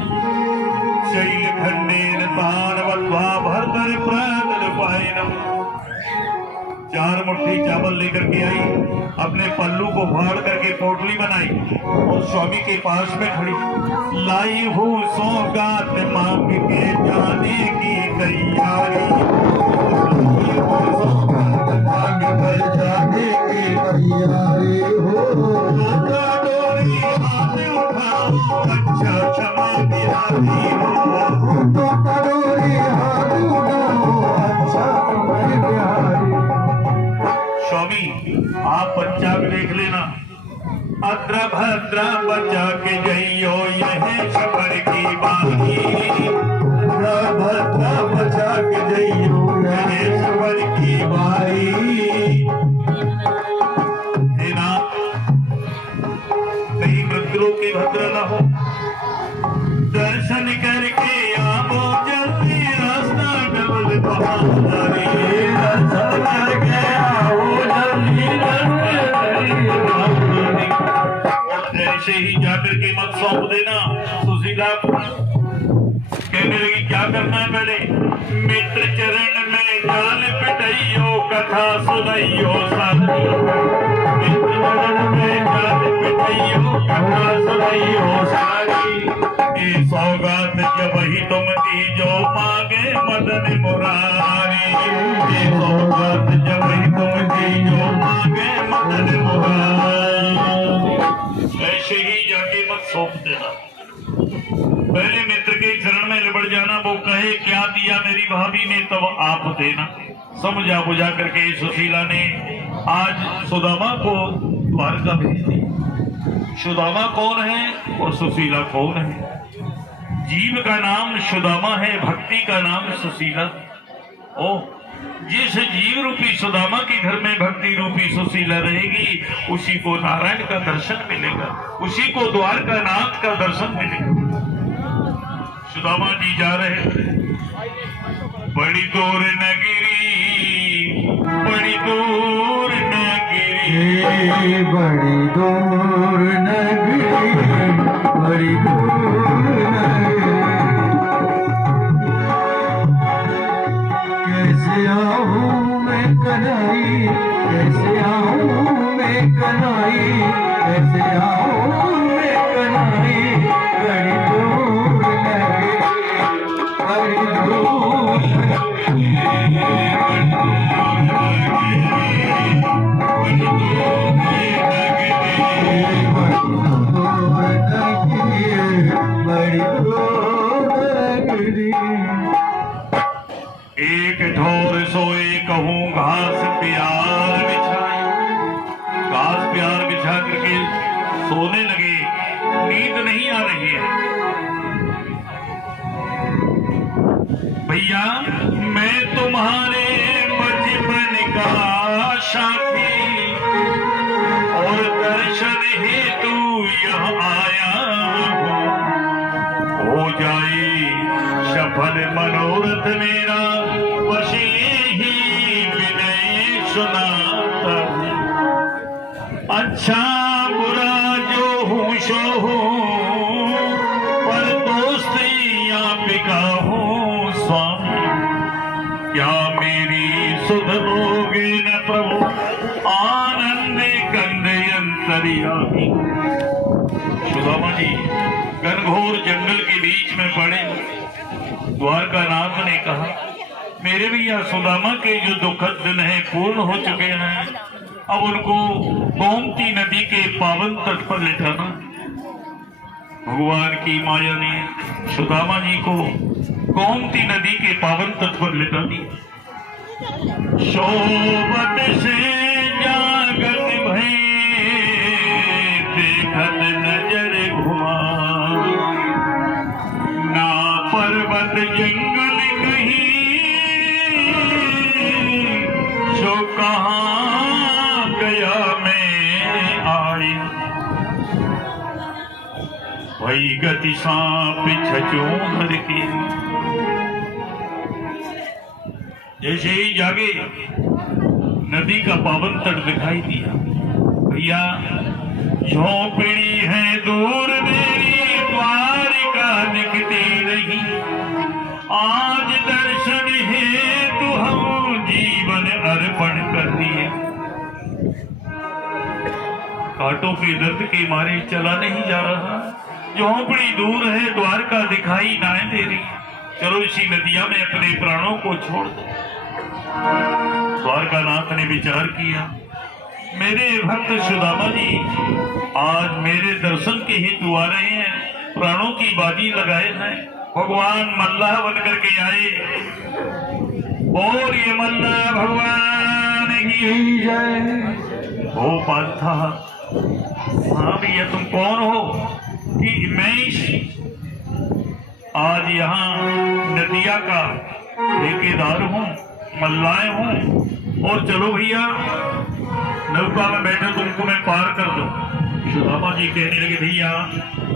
शैल खंडेन तानवत्वा भरतर प्रादल पायनम। 4 मुट्ठी चावल लेकर के आई, अपने पल्लू को फाड़ करके पोटली बनाई और स्वामी के पास में खड़ी, लाई हूँ सौगात मांग के जाने की तैयारी, मांग कर जाने की तैयारी हो। डोरी हाथ उठाओ, अच्छा क्षमा बिहारी हो। डोरी हाथ उठाओ, अच्छा मैं बिहारी। स्वामी आप पंचांग देख लेना, अद्र भद्र बचा के जइयो यह शबर की बानी, अद्र भद्र बचा के जइयो यह शबर की बारी। कहीं मृतलों की भद्र न हो, दर्शन करके आओ जल्दी, रास्ता डबल बहारी, दर्शन करके आओ जल्दी, ऐसे ही जाकर के मत सौंप देना। सुशीला कहने लगी, क्या करना है पहले? मित्र चरण में जाल पिटाइयो, कथा सुनाइयो सारी, मित्र चरण में जाल पिटाइयो, कथा सुनाइयो सारी। ये सौगात जब ही तुम दी जो मांगे मदन मुरारी, ये सौगात जब ही तुम दी जो मांगे मदन मुरारी। ऐसे ही जाके मत सौंप देना, पहले मित्र के चरण में लिपट जाना। वो कहे कहे क्या दिया मेरी भाभी ने, तब आप देना। समझा बुझा करके सुशीला ने आज सुदामा को द्वारका भेज दिया। सुदामा कौन है और सुशीला कौन है? जीव का नाम सुदामा है, भक्ति का नाम सुशीला। ओ, जिस जीव रूपी सुदामा के घर में भक्ति रूपी सुशीला रहेगी, उसी को नारायण का दर्शन मिलेगा, उसी को द्वारका नाथ का दर्शन मिलेगा। सुदामा जी जा रहे, बड़ी दूर नगरी, बड़ी दूर नगरी, बड़ी दूर नगरी, बड़ी दूर नगरी, कैसे आऊं मैं कन्हई, कैसे आऊं मैं कन्हई, कैसे आऊं मैं कन्हई, बड़ी दूर नगरी, बड़ी दूर एक ठोर सोए कहूँ घास प्यार बिछाए, घास प्यार बिछा करके सोने लगे, नींद नहीं आ रही है। भैया मैं तुम्हारे बचपन का साथी और दर्शन हेतु यह आया हूँ, हो जाए सफल मनोरथ मेरा, बस ही विनय सुनाता हूँ। अच्छा बुरा जो हूँ सो हूँ, पर दोस्त आपका हूँ स्वामी, क्या मेरी सुध लोगे न प्रभु, आनंद कंद अंतर्यामी। सुदामा जी घनघोर जंगल के बीच में पड़े, द्वारका नाथ ने कहा मेरे भैया सुदामा के जो दुखद दिन हैं पूर्ण हो चुके हैं, अब उनको गोमती नदी के पावन तट पर लिटाना। भगवान की माया ने सुदामा जी को गोमती नदी के पावन तट पर लिटा दिया। सोबत से जागत भय देखत नजर घुमा, ना पर्वत जंगल कहीं सो कहाँ गया मैं आई, वही गति सांप छचूंदर की। जैसे ही जागे नदी का पावन तट दिखाई दिया। भैया झोपड़ी है दूर मेरी, द्वारिका दिखती नहीं, आज दर्शन हेतु हम जीवन अर्पण कर दिए। कांटों के दर्द के मारे चला नहीं जा रहा, झोपड़ी दूर है, द्वारका दिखाई ना दे रही, चलो इसी नदिया में अपने प्राणों को छोड़ दो। द्वारका नाथ ने विचार किया, मेरे भक्त सुदामा जी आज मेरे दर्शन के हेतु आ रहे हैं, प्राणों की बाजी लगाए हैं, भगवान मल्लाह बन करके आए, और ये मल्लाह भगवान की जय हो। पांथा हाँ भैया तुम कौन हो? कि मैं आज यहाँ नदिया का ठेकेदार हूँ, मल्लाए हूँ, और चलो भैया नौका में बैठे तुमको मैं पार कर दूं। सुदामा जी कहने लगे भैया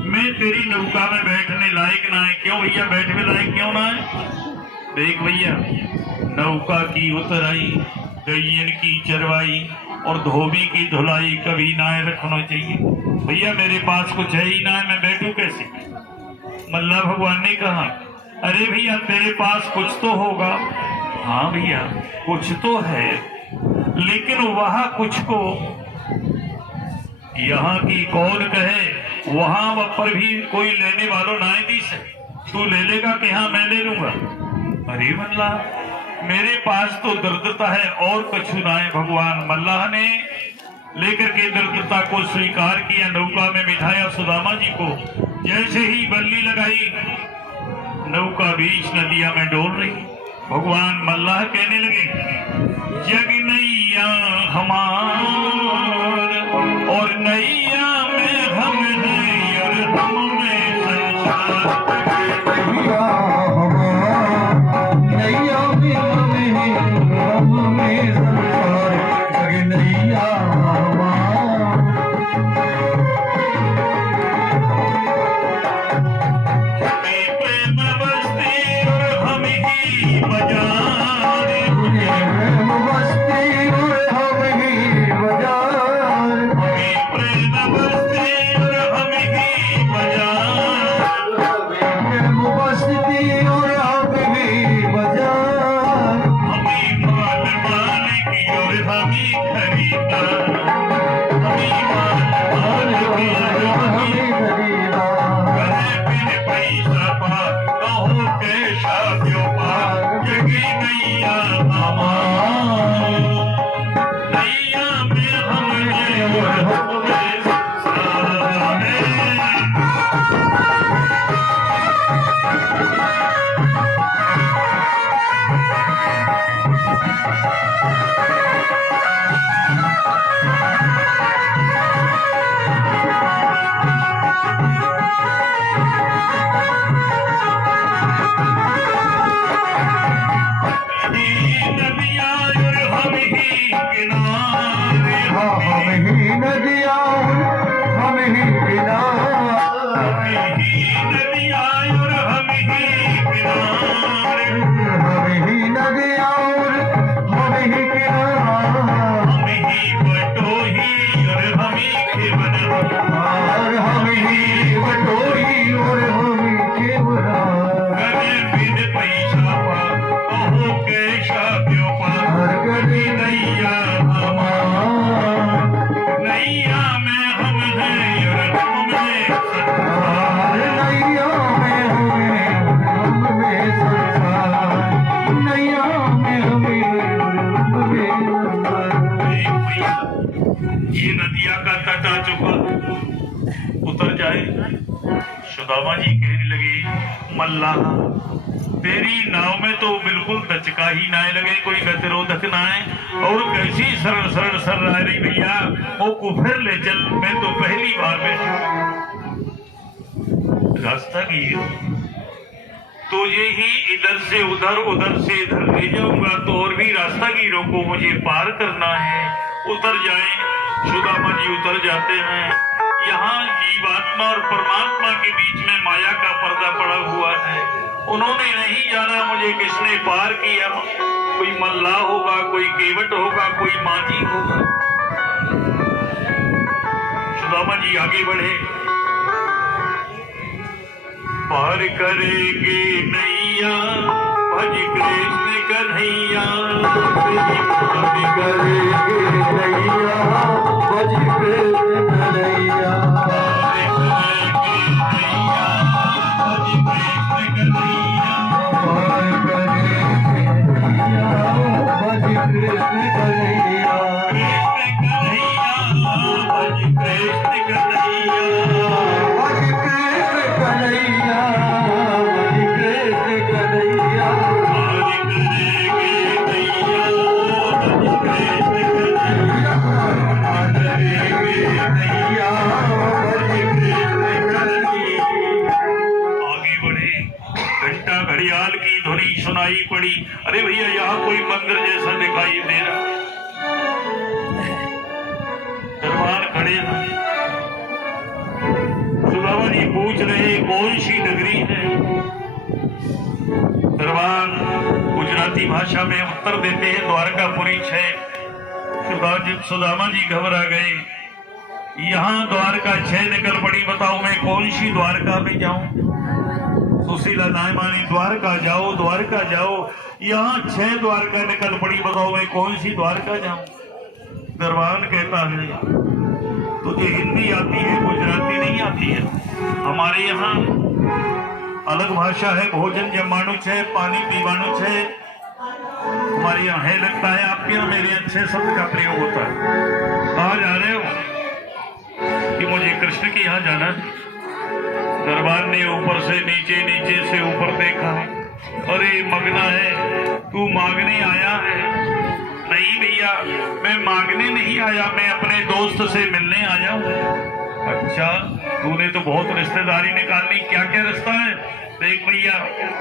मैं तेरी नौका में बैठने लायक ना है। क्यों भैया बैठने लायक क्यों ना है? देख भैया नौका की उतराई, गैयन की चरवाई और धोबी की धुलाई कभी ना रखना चाहिए। भैया मेरे पास कुछ है ही ना है, मैं बैठूं कैसे? मल्ला भगवान ने कहा अरे भैया तेरे पास कुछ तो होगा। हाँ भैया कुछ तो है, लेकिन वह कुछ को यहाँ की कौन कहे, वहां पर भी कोई लेने वालों ना दी से तू ले लेगा कि हाँ मैं ले लूंगा। अरे मल्ला मेरे पास तो दरिद्रता है और कछु ना है। भगवान मल्लाह ने लेकर के दरिद्रता को स्वीकार किया, नौका में बिठाया सुदामा जी को। जैसे ही बल्ली लगाई नौका बीच नदिया में डोल रही। भगवान मल्लाह कहने लगे, जग नैया हमार और नैया में हम हैं और हम में संसार। नैया हमार, नैया में हम हैं, हम में संसार। जग नैया हमार, प्रेम बस्ती और हम ही बाजार। प्रेम बस्ती और हम ही बाजार। प्रेम बस्ती और हम ही बाजार। प्रेम बस्ती और हम ही बाजार। हमें माल मालिक और हमें खरीदार। हमें माल मालिक और हमें करे बिन पैसा पा कहो कैसा व्यापार। जगी नैया हमार, नैया में हम हैं और हम में संसार है। नदिया और हम ही किनारे। हम ही नदिया, हम ही किनारे। नदिया और हम ही किनारे। हम ही नदिया और हम ही किनारे। हम ही बटोही और हम ही खेवना। और हम ही बटोही और हम ही केवरा। करे बिन पैसा पा कहो कैसा व्यापार। हर गली नैया हमार, नैया में हम हैं और हम में संसार। नैया में हमें, हम में संसार। नैया में हमें, हम में संसार। ये नदिया का तट आ चुका, उतर जाए। सुदामा जी कहने लगे, मल्लाह तेरी नाव में तो बिल्कुल दचका ही ना लगे, कोई गतिरोधक ना है, और कैसी सरल सरल सर रहा रही भैया। वो कुफर ले चल, मैं तो पहली बार बैठा। रास्ता की तुझे ही इधर से उधर, उधर से इधर ले जाऊंगा, तो और भी रास्ता की रोको, मुझे पार करना है। उतर जाए। सुदामा जी उतर जाते हैं। यहाँ जीवात्मा और परमात्मा के बीच में माया का पर्दा पड़ा हुआ है। उन्होंने नहीं जाना मुझे किसने पार किया। कोई मल्लाह होगा, कोई केवट होगा, कोई मांझी होगा। सुदामा जी आगे बढ़े। पार करेंगे नैया भज कृष्ण कन्हैया। पार करेंगे नैया भज कृष्ण कन्हैया। पार करेंगे नैया भज कृष्ण कन्हैया। पार करेंगे नैया भज कृष्ण कन्हैया। कृष्ण कन्हैया भज कृष्ण कन्हैया। भज कृष्ण कन्हैया, भज कृष्ण कन्हैया। पार करेंगे नैया भज कृष्ण कन्हैया। पार करेंगे नैया भज कृष्ण कन्हैया। आगे बढ़े। घंटा घड़ियाल की ध्वनि सुनाई पड़ी। अरे भैया यहाँ कोई मंदिर जैसा दिखाई दे रहा। दरबार खड़े हैं। सुदामा जी पूछ रहे कौन सी नगरी है। दरबार गुजराती भाषा में उत्तर देते हैं द्वारकापुरी है। सुदामा जी घबरा गए। यहाँ द्वारका 6 निकल पड़ी, बताओ मैं कौन सी द्वारका में जाऊं। सुशीला नायमानी द्वारका जाओ, द्वारका जाओ। यहाँ 6 द्वारका निकल पड़ी, बताओ मैं कौन सी द्वारका जाऊं। दरबार कहता है तुझे हिंदी आती है, गुजराती नहीं आती है। हमारे यहाँ अलग भाषा है। भोजन जमाणु है, पानी पीवाणु है। हमारे यहाँ है, लगता है आपके यहाँ मेरे अच्छे शब्द का प्रयोग होता है। कहाँ जा रहे हो? कि मुझे कृष्ण के यहाँ जाना है। दरबार ने ऊपर से नीचे, नीचे से ऊपर देखा। अरे मगना है, तू मांगने आया है? नहीं भैया, मैं मांगने नहीं आया, मैं अपने दोस्त से मिलने आया हूँ। अच्छा, तूने तो बहुत रिश्तेदारी निकाली, क्या क्या रिश्ता है? देख भैया,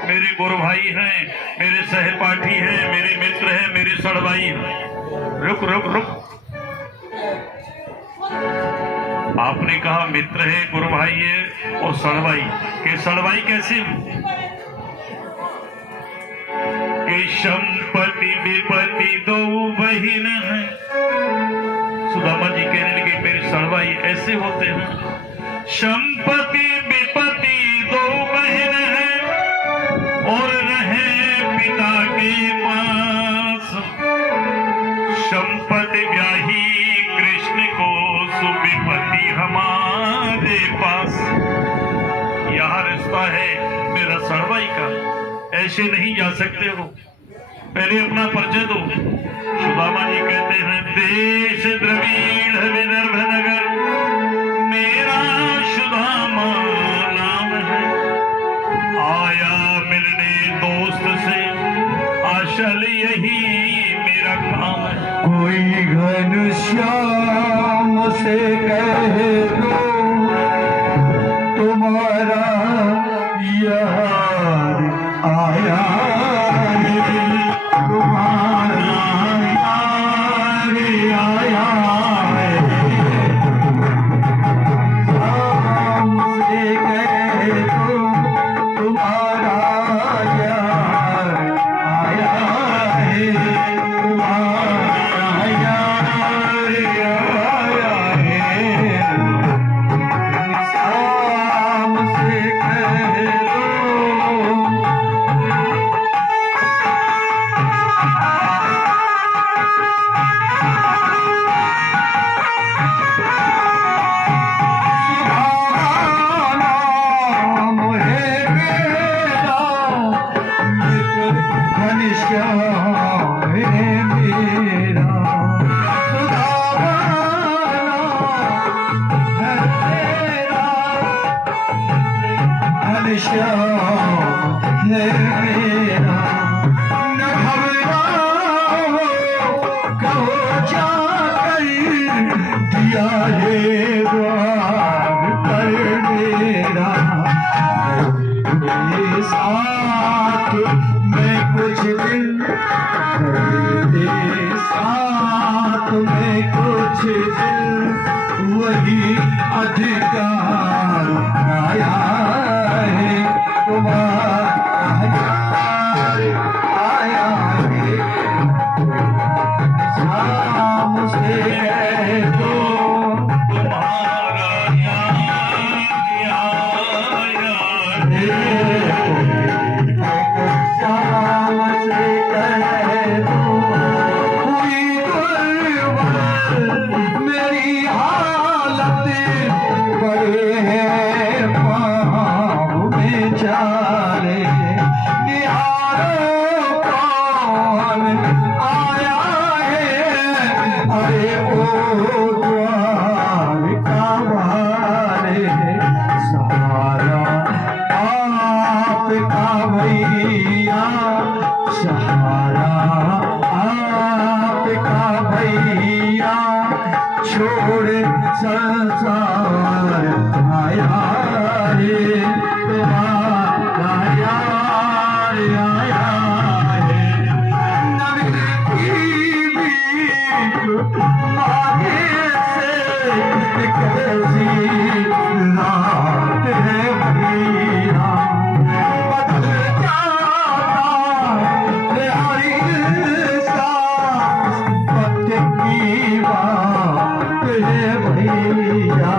मेरे गुरु भाई हैं, मेरे सहपाठी हैं, मेरे मित्र हैं, मेरे सड़भाई हैं। रुक रुक रुक, आपने कहा मित्र है, गुरु भाई है और सड़भाई के सड़भाई कैसे? कि संपत्ति विपत्ति दो बहिन है। सुदामा जी कहने लगे मेरे सड़भाई ऐसे होते हैं। संपत्ति विपत्ति दो बहन है और रहे पिता के पास। संपत्ति ब्याही कृष्ण को, सुविपत्ति हमारे पास। यह रिश्ता है मेरा सड़भाई का, ऐसे नहीं जा सकते हो। पहले अपना परिचय दो। सुदामा जी कहते हैं देश द्रविड़ विदर्भ नगर, मेरा सुदामा नाम है। आया मिलने दोस्त से, असल यही मेरा काम है। कोई घनश्याम से कह दो तुम्हारा यार आया है, तुम्हारा यार आया है। शाम से कह दो तुम्हारा यार आया है, तुम्हारा यार आया है। शाम से कह दो नाम है मेरा, घनश्याम है मेरा। सुदामा है मेरा, घनश्याम है मेरा। न घबराओ, कहो जाकर दिया है द्वार पर मेरा। मेरे साथ मैं कुछ दिन, मेरे साथ मैं कुछ दिन, वही अधिकार आया है, तुम्हारा यार आया है। शाम से कह दो तुम्हारा यार आया है। शाम से कह दो हुई गुर्बत मेरी हालत, बड़े हैं पाँव में चाले। निहारो कौन आया है, अरे ओ द्वारिका वाले। सहारा आपका भैया, सहारा आपका भैया, छोड़ संसार आया है, तुम्हारा यार आया है। नबी की बीच आगे से कैसी रात है भैया, बदल जाता है हर इंसान, वक्त की बात है भैया।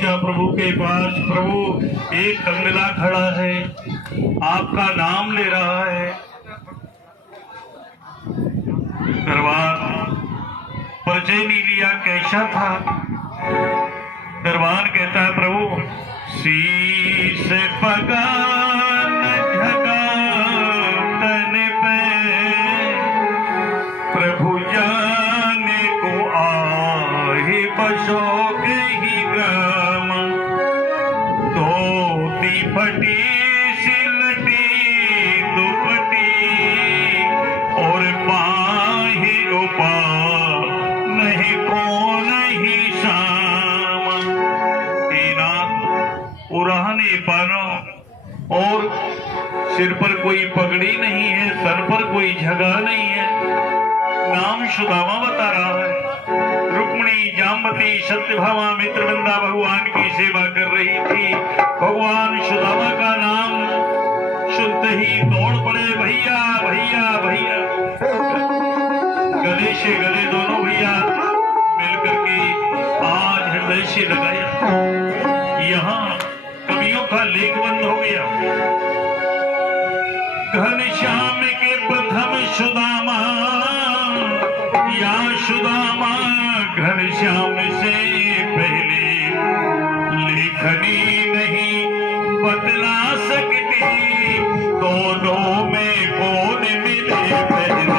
पहुंचा प्रभु के पास। प्रभु एक कंगला खड़ा है, आपका नाम ले रहा है। दरबार परिचय नहीं लिया, कैसा था? दरबार कहता है प्रभु शीश पगान झगा तन पे, प्रभु जाने को आए बसोगे ही ग्राम, धोती फटी सिलटी दुपटी और पाही उपा नहीं कौन ही शाम। उराहने पानो और सिर पर कोई पगड़ी नहीं है, सर पर कोई झगा नहीं है। नाम सुदामा बता रहा है। रुक्मिणी जाम्बती सत्यभामा मित्रवृंदा भगवान की सेवा कर रही थी। भगवान सुदामा का नाम सुनते ही दौड़ पड़े, भैया भैया भैया। गले से गले दोनों भैया मिलकर के आज हृदय से लगाया। यहाँ कवियों का लेख बंद हो गया। घनश्याम के प्रथम सुदामा या सुदामा, घनश्याम से पहले लेखनी नहीं बदला सकती, दोनों में कौन मिले पहले।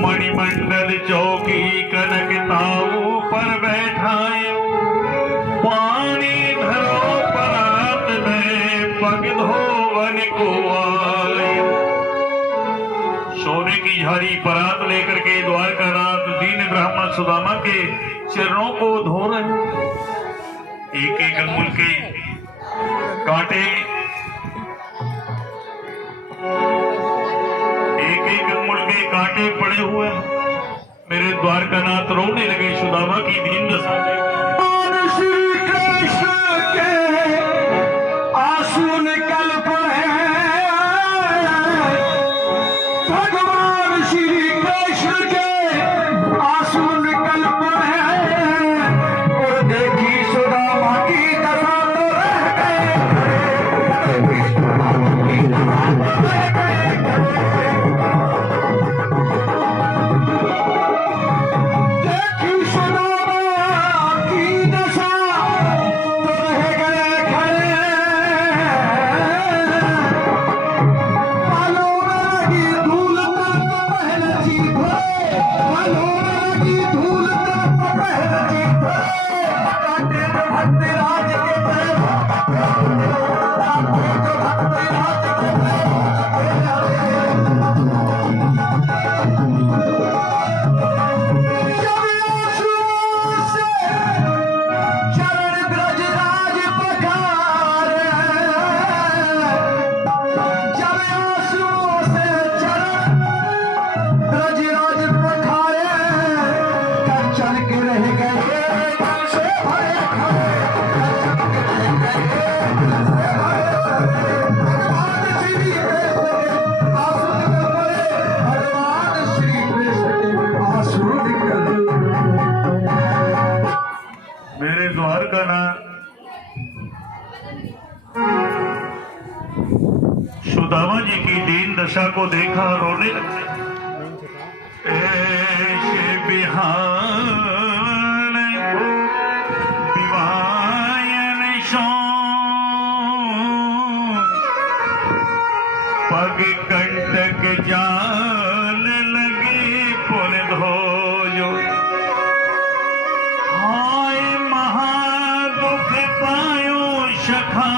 मणिमंडल चौकी कनक ताऊ पर बैठाए, पानी धरो परात में पग धोवन को आए। सोने की झाड़ी परात लेकर के द्वारकानाथ दीन ब्राह्मण सुदामा के चरणों को धो रहे। एक एक अंगुल के कांटे, एक अंगुल के कांटे पड़े हुए। मेरे द्वारकानाथ रोने लगे सुदामा की दीन दशा देख। श्री कृष्ण के आंसू निकल पड़े, भगवान श्री कृष्ण के आंसू निकल पड़े, और देखी सुदामा की दशा तो रह गए। मेरे द्वारकानाथ सुदामा जी की दीन दशा को देखा, रोने लगे। ऐसे बिहान दिवायन सो पग कंटक जान लगे पुन धोयो। हाय महादुख पायो सखा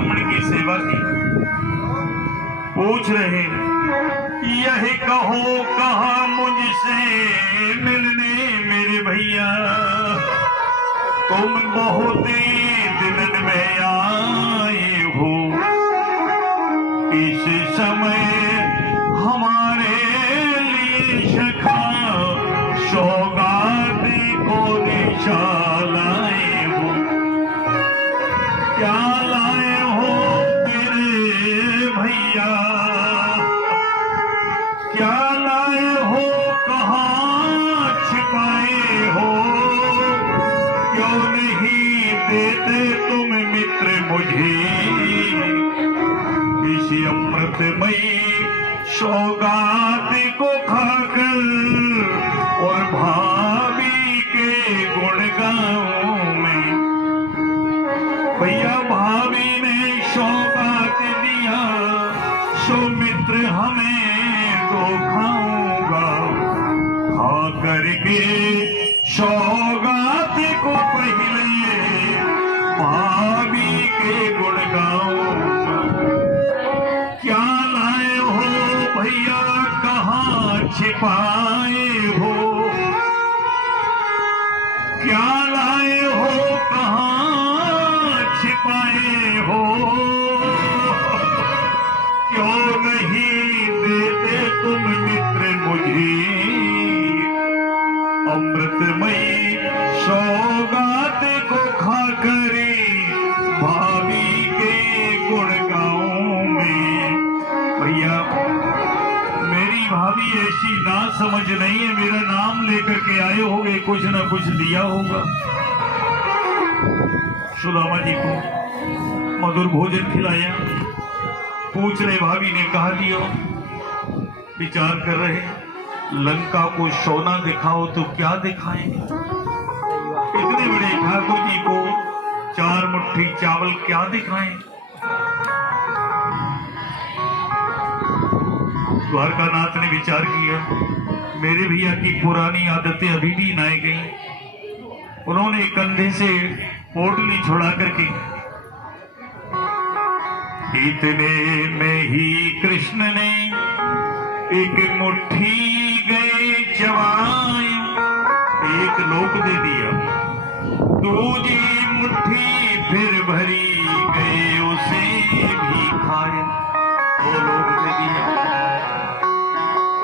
ब्राह्मण की सेवा की। पूछ रहे यही कहो कहा मुझसे मिलने मेरे भैया, तुम बहुत दिन में आए हो, इस समय हमारे लिए सखा सौगात को निशालाए हो। क्या लाए हो मेरे भैया, क्या लाए हो, कहाँ छिपाए हो, क्यों नहीं देते तुम मित्र मुझे इसी अमृतमयी सौगात को खाकर और भाभी के गुण गाऊं मैं। भैया भाभी ने सौगात दिया, सो मित्र हमें तो खाऊंगा, खा करके सौगात को पहले भाभी के गुण गाऊंगा। क्या लाए हो भैया, कहाँ छिपाए हो, क्या लाए हो, कहाँ छिपाए हो, क्यों नहीं देते तुम मित्र मुझे अमृतमयी सौगात को खाकर भाभी के गुण गाऊं मैं। भैया मेरी भाभी ऐसी ना समझ नहीं है, मेरा नाम लेकर के आए होंगे, कुछ ना कुछ दिया होगा। सुदामा जी को मधुर भोजन खिलाया। पूछ रहे भाभी ने कहा दियो, विचार कर रहे लंका को सोना दिखाओ तो क्या दिखाएंगे, इतने बड़े ठाकुर जी को 4 मुट्ठी चावल क्या दिखाएं। द्वारकानाथ ने विचार किया, मेरे भैया की पुरानी आदतें अभी भी ना गई। उन्होंने कंधे से पोटली छुड़ा करके इतने में ही कृष्ण ने एक मुट्ठी गए चबाए, एक लोक दे दिया, दूजी मुट्ठी फिर भरी गए उसे भी खाए, 2 लोक दे दिया।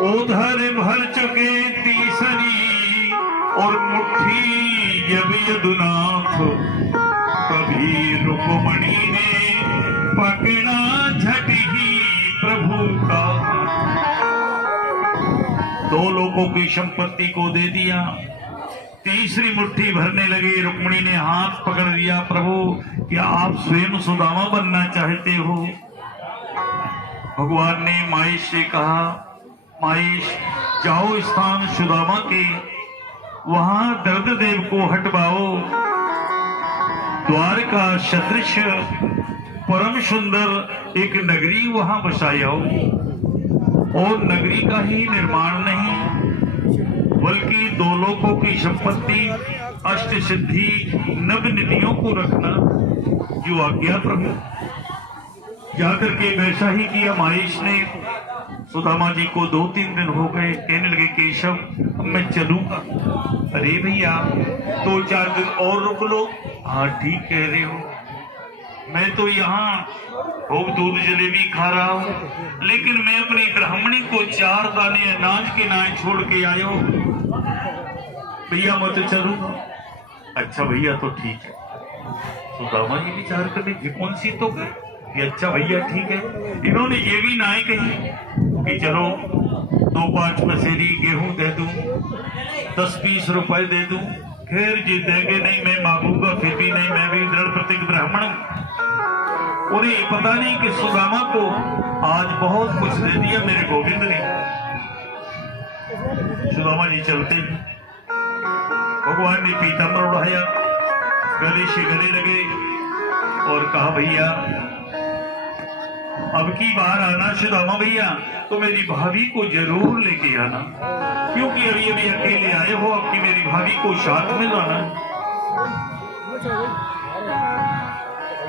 उधर भर चुके तीसरी और मुट्ठी जब यदुनाथ, कभी रुक्मणी ने पकड़ा झट ही प्रभु का, 2 लोगों की संपत्ति को दे दिया। तीसरी मुट्ठी भरने लगे, रुक्मिणी ने हाथ पकड़ दिया, प्रभु क्या आप स्वयं सुदामा बनना चाहते हो। भगवान ने माहेश से कहा, माहेश जाओ स्थान सुदामा के, वहां दर्द देव को हटवाओ, द्वारका सदृश परम सुंदर एक नगरी वहां बसाओ, और नगरी का ही निर्माण नहीं बल्कि 2 लोगों की संपत्ति, अष्ट सिद्धि, नव निधियों को रखना, जो आज्ञा प्रभु। जाकर के वैसा ही किया माहेश ने। सुदामा जी को 2-3 दिन हो गए, कहने लगे केशव अब मैं चलूंगा। अरे भैया 2-4 दिन और रुक लो। हाँ ठीक कह रहे हो, मैं तो यहाँ भोग दूध जलेबी खा रहा हूँ, लेकिन मैं अपनी ब्राह्मणी को 4 दाने अनाज के नाए छोड़ के आया हूँ। भैया मैं तो चलूंगा। अच्छा भैया तो ठीक है। सुदामा जी विचार करने कौन सी तो गए, अच्छा भैया ठीक है। इन्होंने ये भी नाई कही कि चलो 2-5 पसेरी गेहूं दे दूं, 10-20 रुपए दे दूं। खैर जी देंगे नहीं, मैं मांगूंगा फिर भी नहीं, मैं भी दृढ़ प्रतिज्ञ ब्राह्मण हूं। उन्हें पता नहीं कि सुदामा को आज बहुत कुछ दे दिया मेरे गोविंद ने। सुदामा जी चलते, भगवान ने पीताम्बर उड़ाया, गले से गले लगे और कहा भैया अब की बार आना सुदामा भैया तो मेरी भाभी को जरूर लेके आना, क्योंकि अभी अभी अकेले आए हो, अब की मेरी भाभी को साथ में लाना।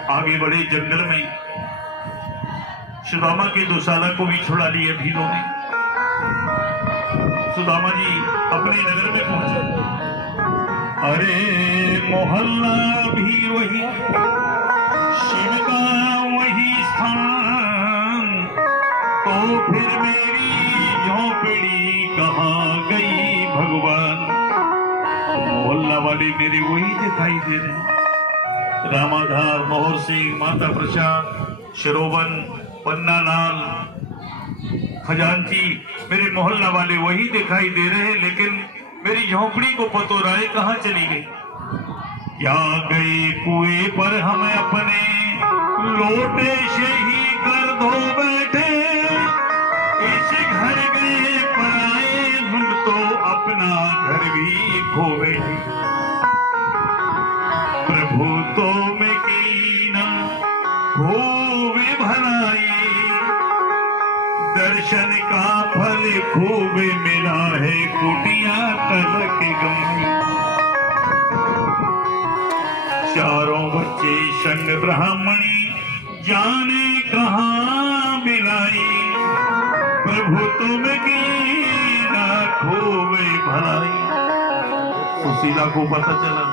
आगे बढ़े जंगल में। सुदामा के दुशाला को भी छुड़ा लिया भीलों ने। सुदामा जी अपने नगर में पहुंचे। अरे मोहल्ला भी वही, शिव का वही स्थान, तो फिर मेरी झोपड़ी कहाँ गई भगवान। मोहल्ला वाले मेरे वही दिखाई दे रहे। रामाधार, मोहर सिंह, माता प्रसाद, शरोवन, पन्ना लाल, खजांची, मेरे मोहल्ला वाले वही दिखाई दे रहे हैं, लेकिन मेरी झोपड़ी को पतो राय कहाँ चली गई। क्या गए कुएं पर हम अपने, लोटे से ही कर धो बैठे। इस घर गए पराए हम तो अपना घर भी खो बैठे। प्रभु तो में कीना खूब भलाई, दर्शन का फल खूब मिला है, कुटिया तलक गई। चारों बच्चे संग ब्राह्मणी, जाने कहाँ मिलाई। प्रभु तुम कीना खूब भलाई। सुशीला को पता चला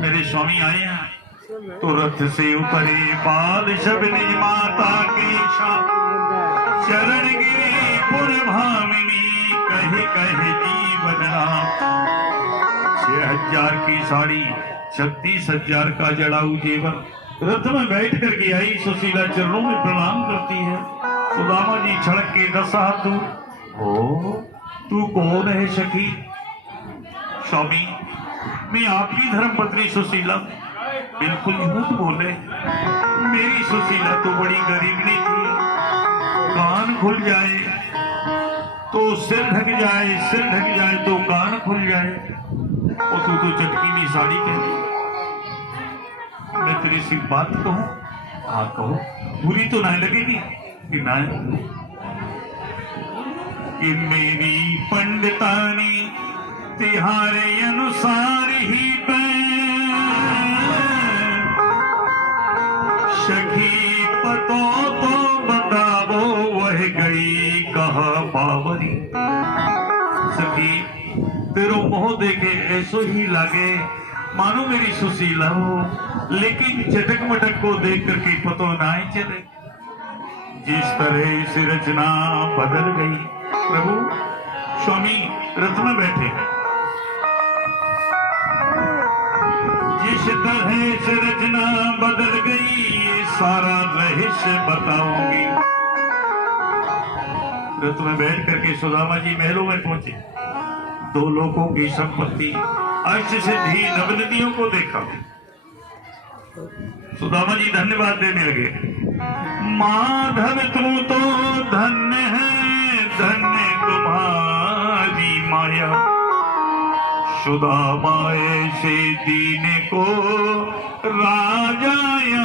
मेरे स्वामी आए हैं, तो रथ से उतरे पाल सब निज माता के शाप। चरण गिरी पुर भामिनी, कहे कहे जीवन राम। 6,000 की साड़ी, 36,000 का जड़ाऊ जेवर, रथ में बैठ कर के आई। सुशीला चरणों में प्रणाम करती है। सुदामा जी छड़क के 10 हाथ दूर। ओ तू कौन है सखी? स्वामी मैं आपकी धर्मपत्नी सुशीला। बिल्कुल झूठ बोले, मेरी सुशीला तो बड़ी गरीबनी थी। कान खुल जाए तो सिर ढक जाए, सिर ढक जाए तो कान खुल जाए। और तू तो चटकीली साड़ी पहनी। मैं तेरी सी बात कहूं? हाँ कहो, बुरी तो नहीं लगेगी कि ना? कि मेरी पंडितानी तिहारे अनुसार ही सखी पतो तो बतावो, वह गई कहा बावरी। सखी तेरो मोह देखे ऐसो ही लागे मानो मेरी सुशीला हो, लेकिन चटक मटक को देख करके पतो ना ही चले। जिस तरह से रचना बदल गई। प्रभु स्वामी रथ में बैठे हैं। जिस तरह से रचना बदल गई, ये सारा रहस्य बताऊंगी। रथ में बैठ करके सुदामा जी महलों में पहुंचे। 2 लोगों की संपत्ति, अष्ट सिद्धि, नवनिधियों को देखा। सुदामा जी धन्यवाद देने लगे। माधव तुम तो धन्य है, धन्य तुम्हारी माया। सुदामा ऐसे दीन को राजा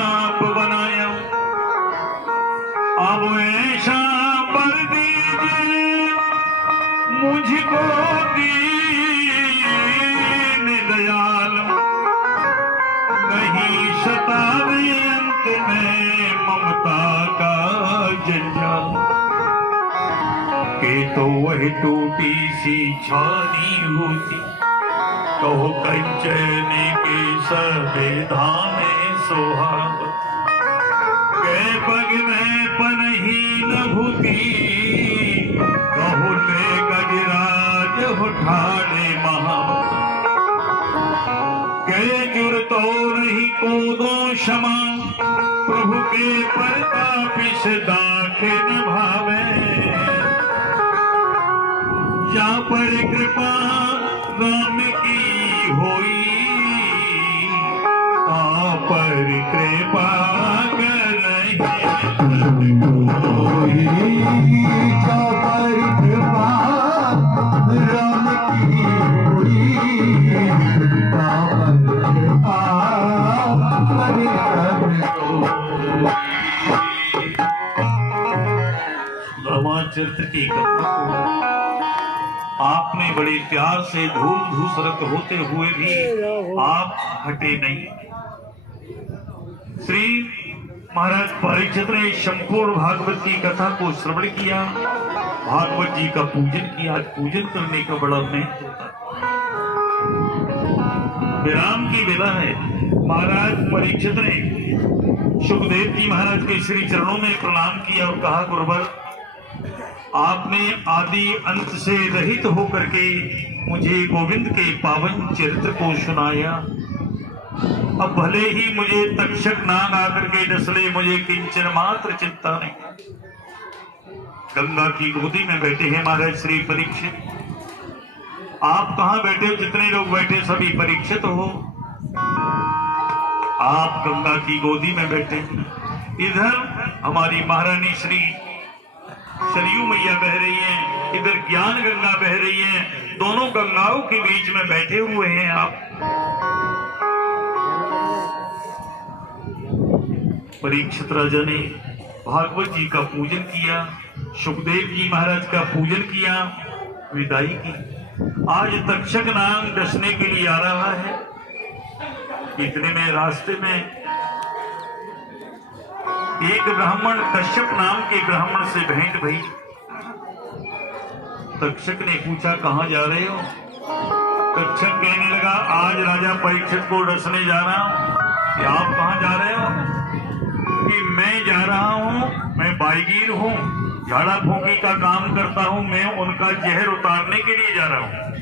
आप बनाया। अब ऐसा वर दीजिए मुझको दीन दयाल, नहीं सतावे अंत में ममता का जंजाल। के तो वह टूटी सी छानी होती, कहो कंचन के संविधान सुहावत। के पग में पनही लभुती, कहो ले गजराज उठाने महावत। के जुर तो नहीं को दो क्षमा, प्रभु के प्रताप से दाखिल भावे। जा पर कृपा राम की होई, पर कृपा करही होई। जा पर कृपा राम की होई, रामचरित्र की कथा को आपने बड़े प्यार से धूल धूसरत होते हुए भी आप हटे नहीं। श्री महाराज परीक्षित ने शंभु और भागवत की कथा को श्रवण किया, भागवत जी का पूजन किया। आज पूजन करने का बड़ा महत्व होता है। विराम की बेला है। महाराज परीक्षित ने सुखदेव जी महाराज के श्री चरणों में प्रणाम किया और कहा, गुरुवर आपने आदि अंत से रहित होकर के मुझे गोविंद के पावन चरित्र को सुनाया। अब भले ही मुझे तक्षक नाग आकर के डसले, मुझे किंचन मात्र चिंता नहीं। गंगा की गोदी में बैठे हैं महाराज श्री परीक्षित। आप कहां बैठे हो? जितने लोग बैठे सभी परीक्षित हो। आप गंगा की गोदी में बैठे। इधर हमारी महारानी श्री सरयू मैया बह रही है, इधर ज्ञान गंगा बह रही है। दोनों गंगाओं के बीच में बैठे हुए हैं आप। परीक्षित राजा ने भागवत जी का पूजन किया, सुखदेव जी महाराज का पूजन किया, विदाई की। आज तक्षक नाग डसने के लिए आ रहा है। इतने में रास्ते में एक ब्राह्मण कश्यप नाम के ब्राह्मण से भेंट भई। तक्षक ने पूछा, कहां जा रहे हो? तक्षक कहने लगा, आज राजा परीक्षित को डसने जा रहा हूं। कि आप कहां जा रहे हो? कि मैं जा रहा हूं, मैं बाईगीर हूं, झाड़ा फूंकी का काम करता हूं, मैं उनका जहर उतारने के लिए जा रहा हूं।